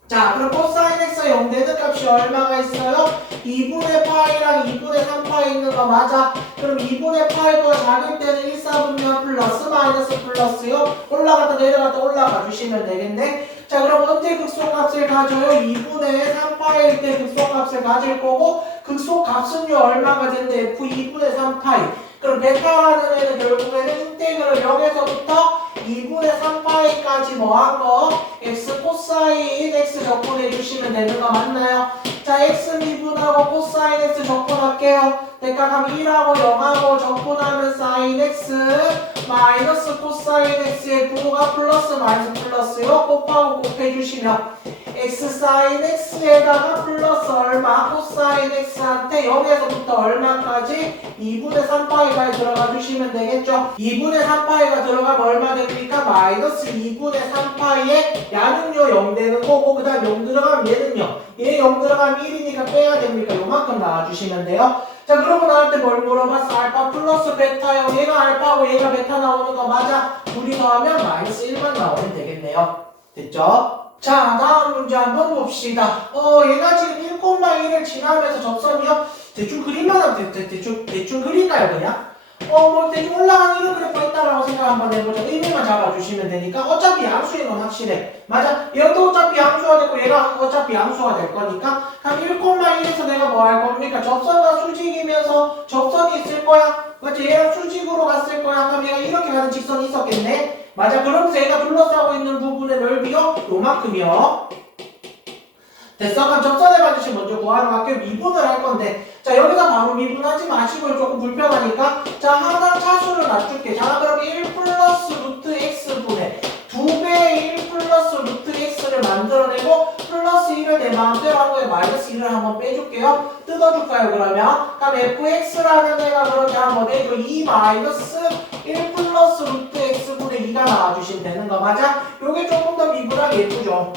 자, 그럼 코사인 x가 0 되는 값이 얼마가 있어요? 2분의 파이랑 2분의 3파이 있는 거 맞아? 그럼 2분의 파이가 작을 때는 1, 4분면 플러스 마이너스 플러스요? 올라갔다 내려갔다 올라가 주시면 되겠네? 자, 그럼 언제 극소값을 가져요? 2분의 3파이일 때 극소값을 가질 거고 극소값은요 얼마가 된대? f 2분의 3파이. 그럼 베타라는 애는 결국에는 인테그럴 0에서부터 2분의 3파이까지 뭐 한 거? x 코사인 x 적분해 주시면 되는 거 맞나요? 자, x 미분하고 코사인 x 적분할게요. 대가감 1하고 0하고 적분하면 sin x 마이너스 코사인 x의 부호가 플러스 마이너스 플러스요. 곱하고 곱해주시면 x sin x에다가 플러스 얼마 코사인 x한테 0에서부터 얼마까지 2분의 3파이가 들어가 주시면 되겠죠. 2분의 3파이가 들어가면 얼마 됩니까? 마이너스 2분의 3파이에 야는요 0 되는 거고 그 다음 0 들어가면 얘는요 얘 0 들어가면 1이니까 빼야 됩니까? 요만큼 나와주시면 돼요. 자 그러고 나올 때 뭘 물어봤어? 알파 플러스 베타요. 얘가 알파고 얘가 베타 나오는 거 맞아? 둘이 더하면 마이너스 1만 나오면 되겠네요. 됐죠? 자 다음 문제 한번 봅시다. 얘가 지금 1,1을 지나면서 접선이요. 대충 그림만 하면 대충 그릴까요 그냥? 뭐 대충 올라가는 이런 그래프가 있다라고 생각 한번 해보자. 의미만 잡아주시면 되니까 어차피 양수인 건 확실해. 맞아? 얘도 어차피 양수가 됐고 얘가 어차피 양수가 될 거니까 그럼 1,1에서 내가 뭐 할 겁니까? 접선과 수직이면서 접선이 있을 거야. 맞지? 얘랑 수직으로 갔을 거야. 그럼 얘가 이렇게 가는 직선이 있었겠네. 맞아? 그러면서 얘가 둘러싸고 있는 부분의 넓이요? 요만큼이요. 됐어? 그럼 접선의 반드시 먼저 구하러 갈게요. 미분을 할 건데 자 여기서 바로 미분하지 마시고요. 조금 불편하니까 자 하나 차수를 낮출게. 자 그럼 1 플러스 루트 x분의 2배의 1 플러스 루트 x를 만들어내고 플러스 1을 내 마음대로 한 거에 마이너스 1을 한번 빼줄게요. 뜯어줄까요 그러면? 그럼 fx라는 애가 그렇게 한번 해줘. 2 마이너스 1 플러스 루트 x분의 2가 나와주시면 되는 거 맞아? 요게 조금 더 미분하게 예쁘죠?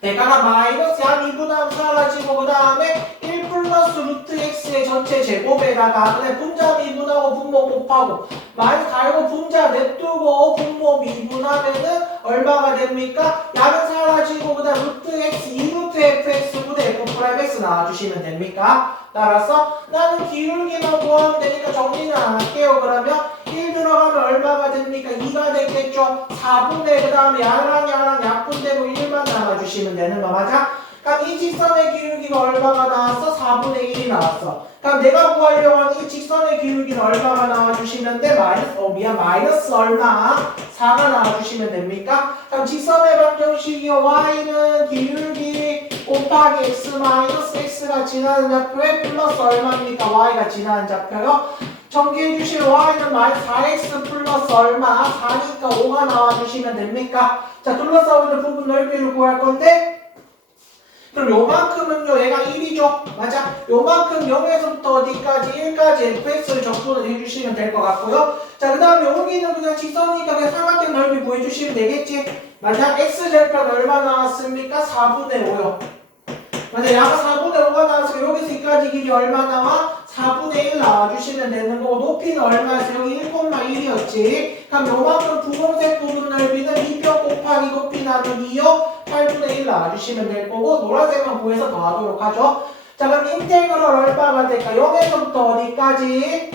대가가 마이너스 한 2분하면 사라지고 그 다음에 1 플러스 루트 x의 전체 제곱에다가 그냥 분자 미분하고 분모 곱하고 마이너스 달고 분자 냅두고 분모 미분하면은 얼마가 됩니까? 양은 사라지고 그 다음 루트 x 2루트 fx분의 f 프라임 x 나와주시면 됩니까? 따라서 나는 기울기만 구하면 되니까 정리는 안 할게요. 그러면 1 들어가면 얼마가 됩니까? 2가 되겠죠. 4분의 그 다음에 야랑 약분되고 1만 나와주시면 되는 거 맞아? 그럼 이 직선의 기울기가 얼마가 나왔어? 4분의 1이 나왔어. 그럼 내가 구하려고 하는 이 직선의 기울기는 얼마가 나와주시면 돼? 마이너스 얼마? 4가 나와주시면 됩니까? 그럼 직선의 방정식이요. y는 기울기 곱하기 x 마이너스 x가 지나는 좌표에 플러스 얼마입니까? y가 지나는 좌표요. 정리해 주실 y는 마이너스 4x 플러스 얼마? 4니까 5가 나와주시면 됩니까? 자 둘러싸고 있는 부분 넓이를 구할 건데 그럼 요만큼은요 얘가 1이죠 맞아? 요만큼 0에서부터 어디까지 1까지 fx를 적분을 해주시면 될 것 같고요. 자 그 다음에 여기는 그냥 직선이니까 그냥 삼각형 넓이 구해주시면 되겠지. 맞아? x절편 얼마 나왔습니까? 4분의 5요. 맞아? 야가 4분의 5가 나왔으니까 여기서 여기까지 길이 얼마 나와? 4분의 1 나와주시면 되는 거고 높이는 얼마였어? 여기 1,1이었지. 그럼 요만큼 분홍색 부분 넓이는 2뼈 곱하기 높이 나누기 2요 8분의 1 나와주시면 될 거고 노란색만 구해서 더하도록 하죠. 자 그럼 인테그럴 얼마가 될까? 0에서부터 어디까지?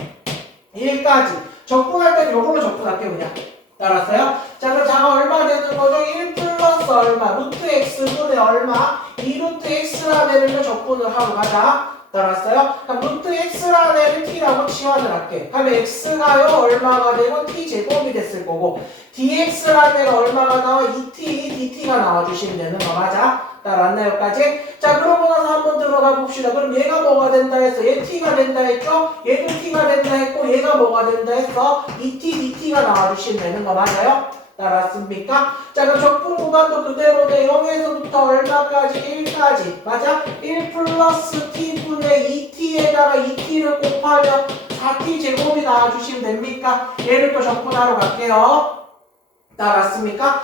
1까지. 적분할 때는 요걸로 적분할게요 그냥. 따랐어요? 자 그럼 자가 얼마 되는 거죠? 1 플러스 얼마? 루트 x분의 얼마? 2루트 x라는 애를 적분을 하러 가자. 따랐어요? 그럼 루트 x라는 애를 t라고 치환을 할게. 그럼 x가요 얼마가 되고 t제곱이 됐을 거고 dx라는 애가 얼마가 나와? 2t, dt가 나와주시면 되는 거 맞아? 따랐나요? 여기까지? 자 그러고 나서 한번 들어가 봅시다. 그럼 얘가 뭐가 된다 했어? 얘 t가 된다 했죠? 얘도 t가 된다 했고 얘가 뭐가 된다 했어? 2t, dt가 나와주시면 되는 거 맞아요? 따랐습니까? 자 그럼 적분 구간도 그대로네. 0에서부터 얼마까지? 1까지 맞아? 1 플러스 t분의 2t에다가 2t를 곱하면 4t 제곱이 나와주시면 됩니까? 얘를 또 적분하러 갈게요. 따랐습니까?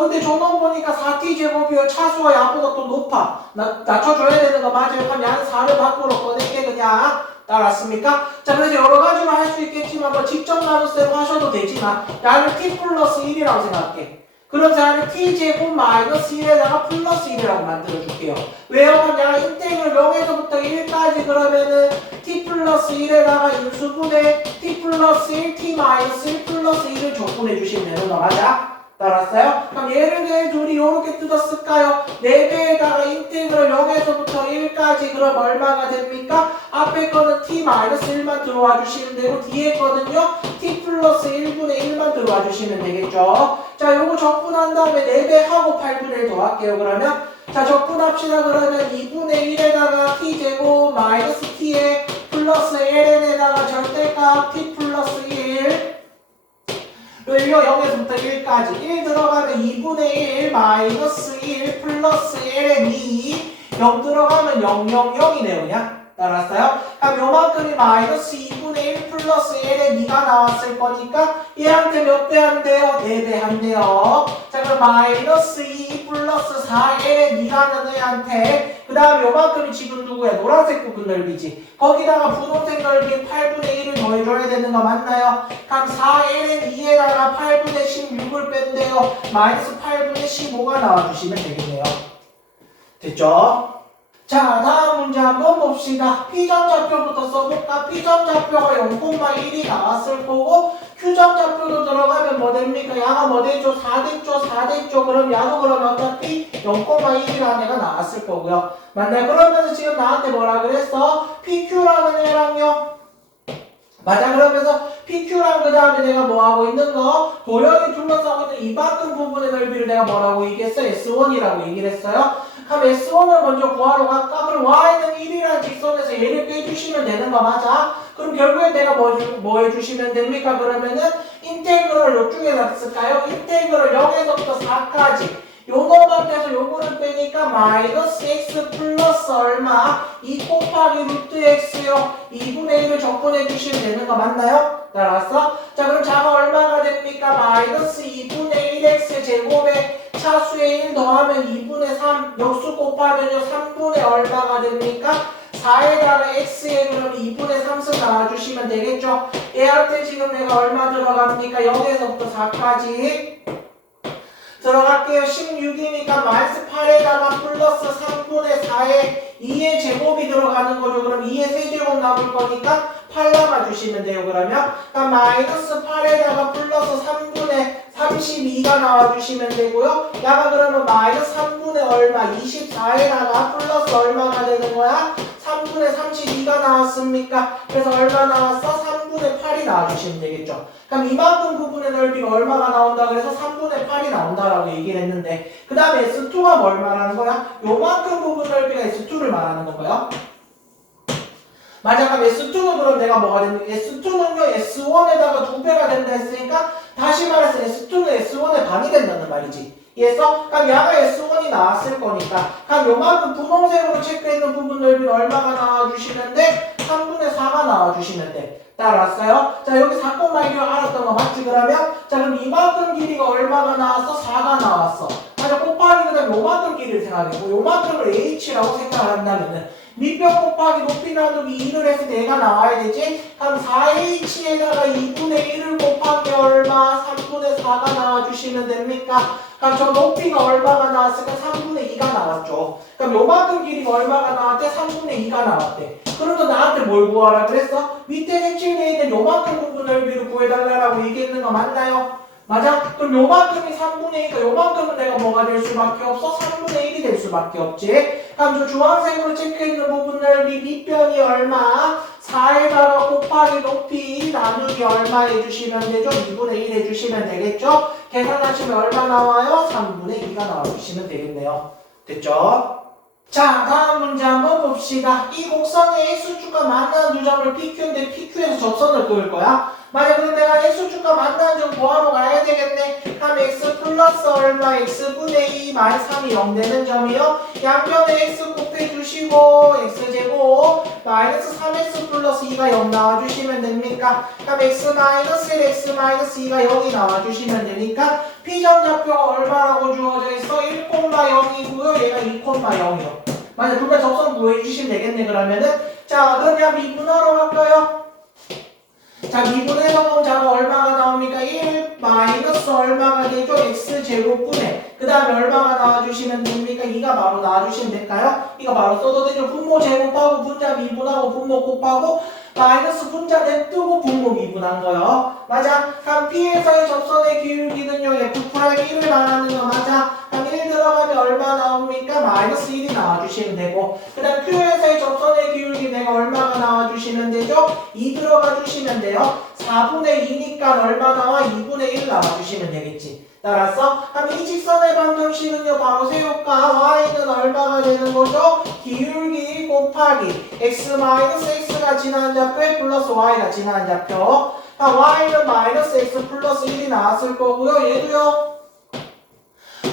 근데 조놈 보니까 4t 제곱이요 차수와 야보다 또 높아. 낮춰줘야 되는 거 맞아요? 그럼 야는 4를 밖으로 꺼낼게 그냥. 따랐습니까? 자 그래서 여러 가지로 할 수 있겠지만 뭐 직접 나눗셈 하셔도 되지만 야는 t 플러스 1이라고 생각할게. 그럼 야는 t 제곱 마이너스 1에다가 플러스 1이라고 만들어줄게요. 왜요? 그럼 야가 인테그럴 0에서부터 1까지 그러면은 t 플러스 1에다가 인수분해 t 플러스 1, t 마이너스 1 플러스 1을 적분해 주시면 되는 거 맞아? 따랐어요? 그럼 얘를 둘이 이렇게 뜯었을까요? 4배에다가 인테그럴 0에서부터 1까지 그럼 얼마가 됩니까? 앞에 거는 t-1만 들어와 주시면 되고 뒤에 거는요 t 플러스 1분의 1만 들어와 주시면 되겠죠. 자 요거 적분한 다음에 4배하고 8분의 1 더할게요. 그러면 자 적분합시다. 그러면 2분의 1에다가 t제곱 마이너스 t에 플러스 ln에다가 절대값 t 플러스 1 그리고 0에서부터 1까지 1 들어가면 2분의 1 마이너스 1 플러스 ln 2 0 들어가면 0, 0, 0이네요 그냥 알았어요? 그럼 요만큼이 마이너스 2분의 1 플러스 ln 2가 나왔을 거니까 얘한테 몇 배 한대요? 4배 한대요. 자 그럼 마이너스 2 플러스 4 ln 2라는 애한테 그 다음 요만큼이 지금 누구야? 노란색 부분 넓이지. 거기다가 분홍색 넓이 8분의 1을 더해줘야 되는 거 맞나요? 그럼 4 ln 2에다가 8분의 16을 뺀대요. 마이너스 8분의 15가 나와주시면 되겠네요. 됐죠? 자 다음 문제 한번 봅시다. P점 좌표부터 써볼까? P점 좌표가 0,1이 나왔을 거고 Q점 좌표로 들어가면 뭐 됩니까? 야가 뭐 되죠? 4 됐죠? 4 됐죠? 그럼 야도 그러면 어차피 0,1이라는 애가 나왔을 거고요. 맞나요? 그러면서 지금 나한테 뭐라 그랬어? PQ라는 애랑요 맞아. 그러면서 PQ랑 그 다음에 내가 뭐 하고 있는 거? 도형이 둘러싸고 있는 이만큼 부분의 넓이를 내가 뭐라고 얘기했어? S1이라고 얘기를 했어요. 그럼 S1을 먼저 구하러 갈까? 그럼 Y는 1이라는 직선에서 얘를 빼주시면 되는 거 맞아? 그럼 결국에 내가 뭐 해주시면 됩니까? 그러면은 인테그럴 이쪽에다 쓸까요? 인테그럴 0에서부터 4까지 요거만 빼서 요거를 빼니까 마이너스 x 플러스 얼마 2 곱하기 루트 x요 2분의 1을 적분해 주시면 되는 거 맞나요? 알았어? 자 그럼 자가 얼마가 됩니까? 마이너스 2분의 1x 제곱에 차수에 1 더하면 2분의 3 역수 곱하면요 3분의 얼마가 됩니까? 4에다가 x에 그럼 2분의 3씩 나와주시면 되겠죠? 얘한테 지금 내가 얼마 들어갑니까? 0에서부터 4까지 들어갈게요. 16이니까 마이너스 8에다가 플러스 3분의 4에 2의 제곱이 들어가는 거죠. 그럼 2의 세제곱 남을 거니까 8 남아주시면 돼요. 그러면 마이너스 8에다가 플러스 3분의 32가 나와주시면 되고요. 야가 그러면 마이너스 3분의 얼마 24에다가 플러스 얼마가 되는 거야? 3분의 32가 나왔습니까? 그래서 얼마 나왔어? 3분의 8이 나와주시면 되겠죠. 그럼 이만큼 부분의 넓이가 얼마가 나온다 그래서 3분의 8이 나온다라고 얘기를 했는데 그 다음에 S2가 뭘 말하는 거야? 요만큼 부분 넓이가 S2를 말하는 건가요? 맞아. 그럼 S2는 그럼 내가 뭐가 되는 거야? S2는요 S1에다가 2배가 된다 했으니까 다시 말해서 S2는 S1의 반이 된다는 말이지. 이해했어? 그럼 야가 S1이 나왔을 거니까 그럼 요만큼 분홍색으로 체크했는 부분 넓이는 얼마가 나와주시면 돼? 3분의 4가 나와주시면 돼. 따라왔어요? 자 여기 사건 말기로 알았던 거 맞지? 그러면 자 그럼 이만큼 길이가 얼마가 나왔어? 4가 나왔어. 맞아. 곱하기 그 다음에 요만큼 길이를 생각해고 요만큼을 H라고 생각을 한다면은 밑변 곱하기 높이 나누기 2를 해서 내가 나와야 되지? 그럼 4H에다가 2분의 1을 곱하기 얼마? 3분의 4가 나와주시면 됩니까? 그럼 저 높이가 얼마가 나왔을까? 3분의 2가 나왔죠. 그럼 요만큼 길이가 얼마가 나왔대? 3분의 2가 나왔대. 그럼 너 나한테 뭘 구하라 그랬어? 밑에 색칠되어 있는 요만큼 부분 넓이를 구해달라고 얘기했는 거 맞나요? 맞아? 그럼 요만큼이 3분의 2니까 요만큼은 내가 뭐가 될 수밖에 없어? 3분의 1이 될 수밖에 없지. 그럼 저 주황색으로 체크해있는 부분 넓이 밑변이 얼마? 4에다가 곱하기 높이 나누기 얼마 해주시면 되죠? 2분의 1 해주시면 되겠죠? 계산하시면 얼마 나와요? 3분의 2가 나와주시면 되겠네요. 됐죠? 자 다음 문제 한번 봅시다. 이 곡선의 X축과 만나는 두 점을 PQ인데 PQ에서 접선을 그을 거야. 만약 근데 내가 X축과 만나는 점 구하러 가야 되겠네. 그럼 X 플러스 얼마 X분의 2 마이너스 3이 0 되는 점이요. 양변에 X 곱해주시고 X제곱 마이너스 3X 플러스 2가 0 나와주시면 됩니까? 그럼 X 마이너스 1 X 마이너스 2가 0이 나와주시면 되니까 P점 좌표가 얼마라고 주어져 있어? 1,0이고요. 얘가 2,0이요. 맞아. 둘 다 접선 구해주시면 되겠네. 그러면은 자 그럼 미분하러 갈까요? 자 미분해서 보면 자가 얼마가 나옵니까? 1 마이너스 얼마가 되죠? X제곱분에 그 다음에 얼마가 나와주시면 됩니까? 2가 바로 나와주시면 될까요? 이거 바로 써도 되죠? 분모 제곱하고 분자 미분하고 분모 곱하고 마이너스 분자 냅두고 분모 미분한 거요. 맞아? 그럼 P에서의 접선의 기울기는요 F'1을 말하는 거 맞아? 그럼 1 들어가면 얼마 나옵니까? 마이너스 1이 나와주시면 되고 그 다음 Q에서의 접선의 기울기 내가 얼마가 나와주시면 되죠? 2 들어가 주시면 돼요. 4분의 2니까 얼마 나와? 2분의 1 나와주시면 되겠지. 따라서 그럼 이 직선의 방정식은요 바로 세울까? y는 얼마가 되는 거죠? 기울기 곱하기 x-x가 지나는 좌표에 플러스 y가 지나는 좌표. y는 마이너스 x 플러스 1이 나왔을 거고요. 얘도요.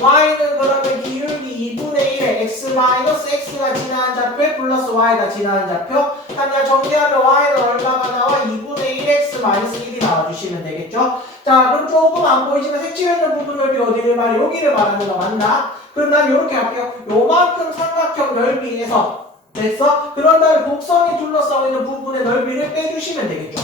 y는 그러면 기울기 2분의 1에 x-x가 지나는 좌표에 플러스 y가 지나는 좌표. 그냥 정리하면 y는 얼마가 나와? 2분의 1x-1이 나와주시면 되겠죠. 자, 그럼 조금 안 보이지만 색칠했는 부분 넓이 어디를 말해? 여기를 말하는 거 맞나? 그럼 난 이렇게 할게요. 요만큼 삼각형 넓이에서 됐어? 그런 다음에 곡선이 둘러싸고 있는 부분의 넓이를 빼주시면 되겠죠.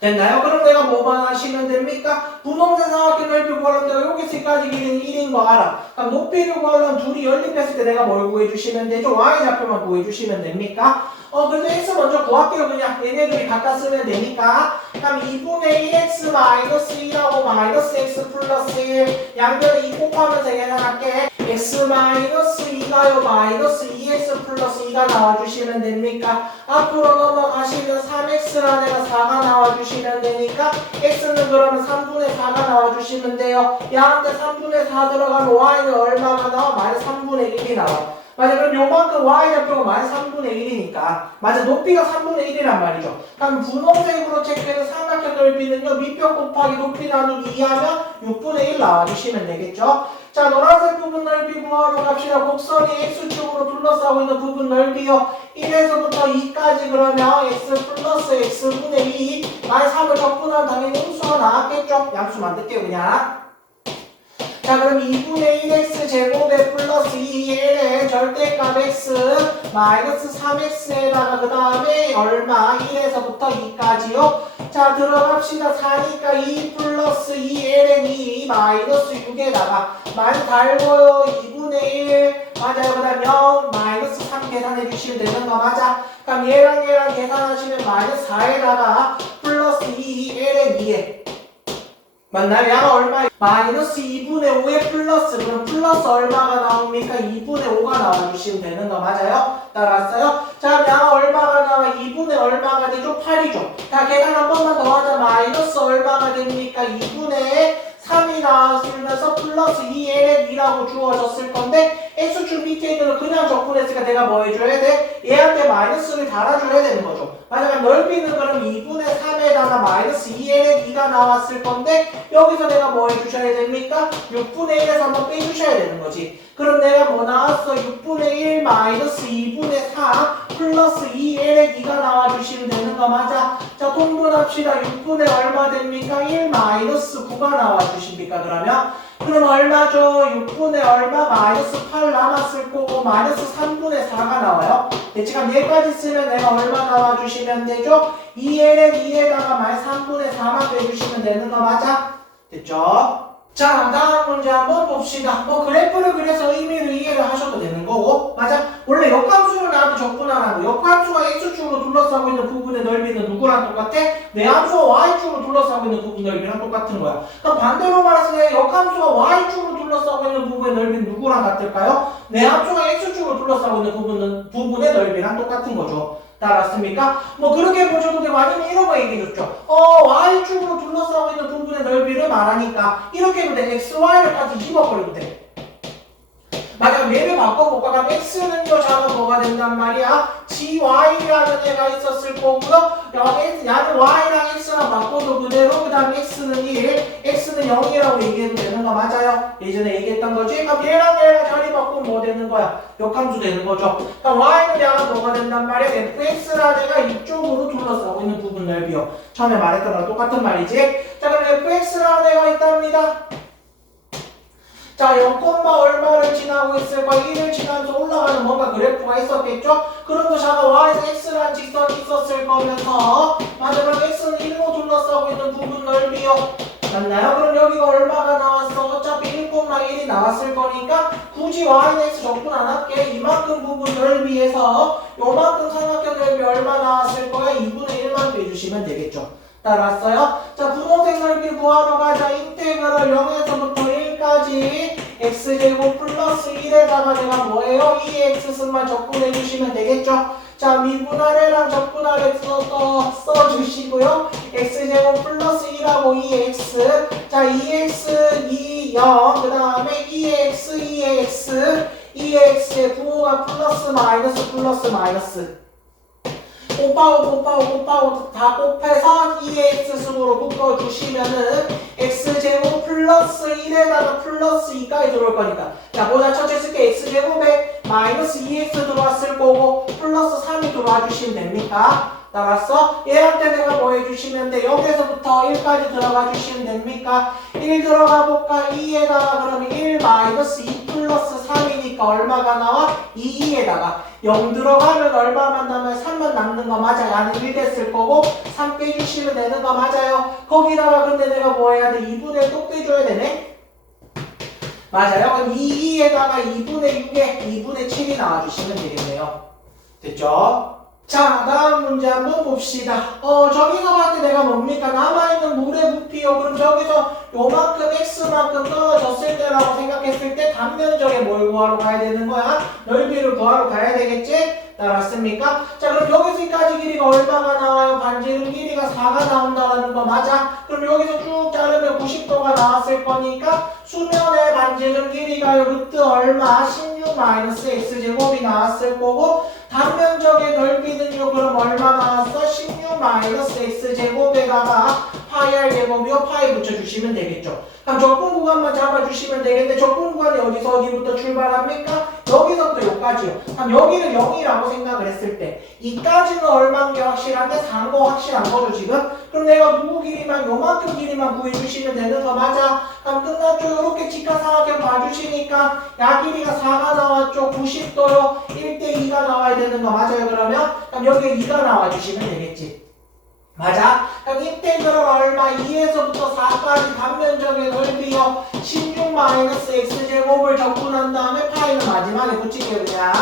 됐나요? 그럼 내가 뭐만 하시면 됩니까? 분홍색 삼각형 넓이 구하려면 내가 여기서까지 길이는 1인 거 알아. 그럼 높이를 구하려면 둘이 연립했을 때 내가 뭘 구해주시면 되죠? y 좌표만 구해주시면 됩니까? 그래서 x 먼저 구할게요. 그냥 얘네들이 갖다 쓰면 되니까. 그럼 2분의 1x 마이너스 2하고 마이너스 x 플러스 1 양변을 2 곱하면서 계산할게. x 마이너스 2가요 마이너스 2x 플러스 2가 나와주시면 됩니까? 앞으로 넘어가시면 3x라 내가 4가 나와주시면 되니까 x는 그러면 3분의 4가 나와주시면 돼요. 양한테 3분의 4 들어가면 y는 얼마가 나와? 마이너스 3분의 1이 나와. 맞아, 그럼 요만큼 y 좌표가 마이너스 3분의 1이니까 맞아, 높이가 3분의 1이란 말이죠. 그럼 분홍색으로 체크해서 삼각형 넓이는요 밑변 곱하기 높이 나누기 2하면 6분의 1 나와주시면 되겠죠. 자, 노란색 부분 넓이 구하러 갑시다. 곡선이 x축으로 둘러싸고 있는 부분 넓이요 1에서부터 2까지 그러면 x 플러스 x분의 2 마이너스 3을 적분하면 당연히 음수가 나왔겠죠. 양수 만들게요 그냥. 자, 그럼 2분의 1x 제곱에 플러스 2l의 절대값 x 마이너스 3x에다가 그 다음에 얼마? 1에서부터 2까지요. 자, 들어갑시다. 4니까 2 플러스 2ln 2 마이너스 6에다가 많이 달고요. 2분의 1 맞아요. 그 다음 0 마이너스 3 계산해 주시면 되는 거 맞아. 그럼 얘랑 계산하시면 마이너스 4에다가 플러스 2ln 2에 맞나요? 양은 얼마? 마이너스 2분의 5에 플러스. 그럼 플러스 얼마가 나옵니까? 2분의 5가 나와주시면 되는 거 맞아요? 따라왔어요? 자, 그럼 양은 얼마가 나와? 2분의 얼마가 되죠? 8이죠. 자, 계산 한 번만 더 하자. 마이너스 얼마가 됩니까? 2분의 3이 나왔으면서 플러스 2ln 2라고 주어졌을 건데 x축 밑에 있는 걸 그냥 적분했으니까 내가 뭐 해줘야 돼? 얘한테 마이너스를 달아줘야 되는 거죠. 만약에 넓이는 그럼 2분의 3에다가 마이너스 2ln 2가 나왔을 건데 여기서 내가 뭐 해주셔야 됩니까? 6분의 1에서 한번 빼주셔야 되는 거지. 그럼 내가 뭐 나왔어? 6분의 1 마이너스 2분의 4 플러스 2ln 2가 나와주시면 되는 거 맞아? 자, 통분합시다. 6분의 얼마 됩니까? 1 마이너스 9가 나와주십니까? 그럼 얼마죠? 6분의 얼마? 마이너스 8 남았을 거고 마이너스 3분의 4가 나와요. 대체 그럼 얘까지 쓰면 내가 얼마 나와주시면 되죠? 2ln 2에다가 마이너스 3분의 4만 빼주시면 되는 거 맞아? 됐죠? 자, 다음 문제 한번 봅시다. 뭐 그래프를 그려서 의미를 이해를 하셔도 되는 거고 맞아? 원래 역함수를 나한테 적분하라고. 역함수가 x축으로 둘러싸고 있는 부분의 넓이는 누구랑 똑같아? 내함수가 y축으로 둘러싸고 있는 부분 넓이랑 똑같은 거야. 그럼 반대로 말해서 역함수가 y축으로 둘러싸고 있는 부분의 넓이는 누구랑 같을까요? 내함수가 x축으로 둘러싸고 있는 부분의 넓이랑 똑같은 거죠. 따랐습니까? 뭐 그렇게 보셔도 되고 아니면 이런 거 얘기해줬죠. y축으로 둘러싸고 있는 부분의 넓이를 말하니까 이렇게 해도 돼. xy를 다 뒤집어버려도 돼. 만약 얘를 바꿔볼까? 그럼 x는요 자가 뭐가 된단 말이야? gy라는 애가 있었을 거고요. 야는 y랑 x랑 바꿔도 그대로 그 다음 x는 1 x는 0이라고 얘기해도 되는 거 맞아요? 예전에 얘기했던 거지? 그럼 얘랑 자리 바꾸면 뭐 되는 거야? 역함수 되는 거죠. 그럼 y는 야가 뭐가 된단 말이야? fx라는 애가 이쪽으로 둘러싸고 있는 부분 넓이요. 처음에 말했던 거랑 똑같은 말이지? 자, 그럼 fx라는 애가 있답니다. 자, 0, 얼마를 지나고 있을까? 1을 지나면서 올라가는 뭔가 그래프가 있었겠죠? 그럼 자가 y에서 x라는 직선이 있었을 거면서 맞아, 그럼 x는 1로 둘러싸고 있는 부분 넓이요. 맞나요? 그럼 여기가 얼마가 나왔어? 어차피 1,1이 나왔을 거니까 굳이 y는 x 적분 안 할게. 이만큼 부분 넓이에서 요만큼 삼각형 넓이 얼마 나왔을 거야? 2분의 1만 빼주시면 되겠죠. 따라왔어요? 자, 분홍색 넓이 구하러 가자. 인테그럴 0에서부터 1까지 x제곱 플러스 1에다가 내가 뭐예요? 2x승만 적분해 주시면 되겠죠? 자, 미분할해랑 적분할해 써주시고요. x제곱 플러스 1하고 2x. 자, 2x, 2, 0. 그 다음에 2x의 부호가 플러스 마이너스. 곱하고 다 곱해서 2x승으로 묶어주시면은 x제곱 플러스 1에다가 플러스 2까지 들어올 거니까. 자, 보자. 첫째 쓸게. x제곱에 마이너스 2x 들어왔을 거고 플러스 3이 들어와 주시면 됩니까? 따라서 얘한테 내가 뭐 해주시면 돼? 여기서부터 1까지 들어가 주시면 됩니까? 1 들어가 볼까? 2에다가 그러면 1 마이너스 2 플러스 3이니까 얼마가 나와? 2에다가 0 들어가면 얼마만 남아요? 3만 남는 거 맞아요. 안에 1 됐을 거고 3 빼주시면 되는 거 맞아요. 거기다가 근데 내가 뭐 해야 돼? 2분의 1 또 빼줘야 되네? 맞아요. 그럼 2에다가 2분의 6에 2분의 7이 나와주시면 되겠네요. 됐죠? 자, 다음 문제 한번 봅시다. 저기서 봤을 때 내가 뭡니까? 남아있는 물의 부피요. 그럼 저기서 요만큼 x만큼 떨어졌을 때라고 생각했을 때 단면적에 뭘 구하러 가야 되는 거야? 넓이를 구하러 가야 되겠지? 따랐습니까? 자, 그럼 여기서까지 길이가 얼마가 나와요? 반지름 길이가 4가 나온다는 거 맞아? 그럼 여기서 쭉 자르면 90도가 나왔을 거니까 수면의 반지름 길이가 루트 얼마? 16 마이너스 x제곱이 나왔을 거고 단면적의 넓이는요, 그럼 얼마 나왔어? 16 마이너스 x제곱에다가 파이 r 제곱이요, 파이 붙여주시면 되겠죠. 그럼 적분 구간만 잡아주시면 되겠는데 적분 구간이 어디부터 출발합니까? 여기서부터 여기까지요. 그럼 여기는 0이라고 생각을 했을 때 이까지는 얼마인 게 확실한데 4인 거 확실한 거죠 지금? 그럼 내가 누구 길이만 요만큼 길이만 구해주시면 되는 거 맞아? 그럼 끝났죠? 이렇게 직각삼각형 봐주시니까 야 길이가 4가 나왔죠? 90도요? 1대2가 나와야 되는 거 맞아요 그러면? 그럼 여기에 2가 나와주시면 되겠지. 맞아? 그럼 인테그럴 얼마? 2에서부터 4까지 단면적의 넓이요 16 마이너스 x제곱을 적분한 다음에 파이는 마지막에 붙일게요 그냥.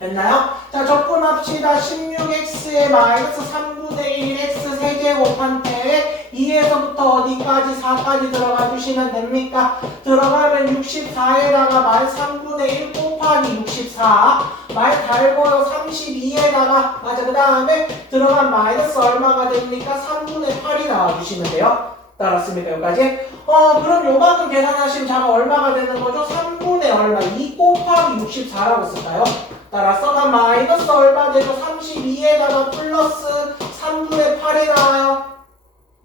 됐나요? 자, 적분합시다. 16x에 마이너스 3분의 1 x 세제곱한테 2에서부터 어디까지? 4까지 들어가 주시면 됩니까? 들어가면 64에다가 말 3분의 1 곱하기 64 말 달고요 32에다가 맞아 그 다음에 들어간 마이너스 얼마가 됩니까? 3분의 8이 나와주시면 돼요. 따랐습니까? 여기까지? 그럼 요만큼 계산하시면 자가 얼마가 되는 거죠? 3분의 얼마? 2 곱하기 64라고 쓸까요? 따라서 한 마이너스 얼마 되죠? 32에다가 플러스 3분의 8이 나와요.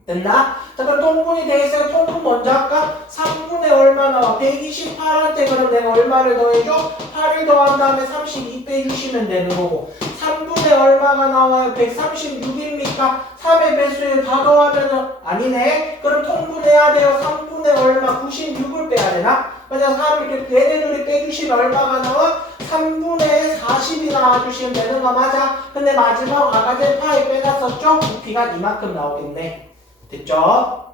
됐나? 자, 그럼 통분이 돼 있어요. 통분 먼저 할까? 3분의 얼마 나와? 128한테 그럼 내가 얼마를 더해줘? 8을 더한 다음에 32 빼주시면 되는 거고 3분의 얼마가 나와요? 136입니까? 3의 배수에 다 더하면은 아니네? 그럼 통분해야 돼요. 3분의 얼마? 96을 빼야 되나? 맞아, 3 이렇게 얘네들이 빼주시면 얼마가 나와? 3분의 40이 나와주시면 되는 거 맞아? 근데 마지막 아까 전 파이 빼놨었죠? 부피가 이만큼 나오겠네. 됐죠?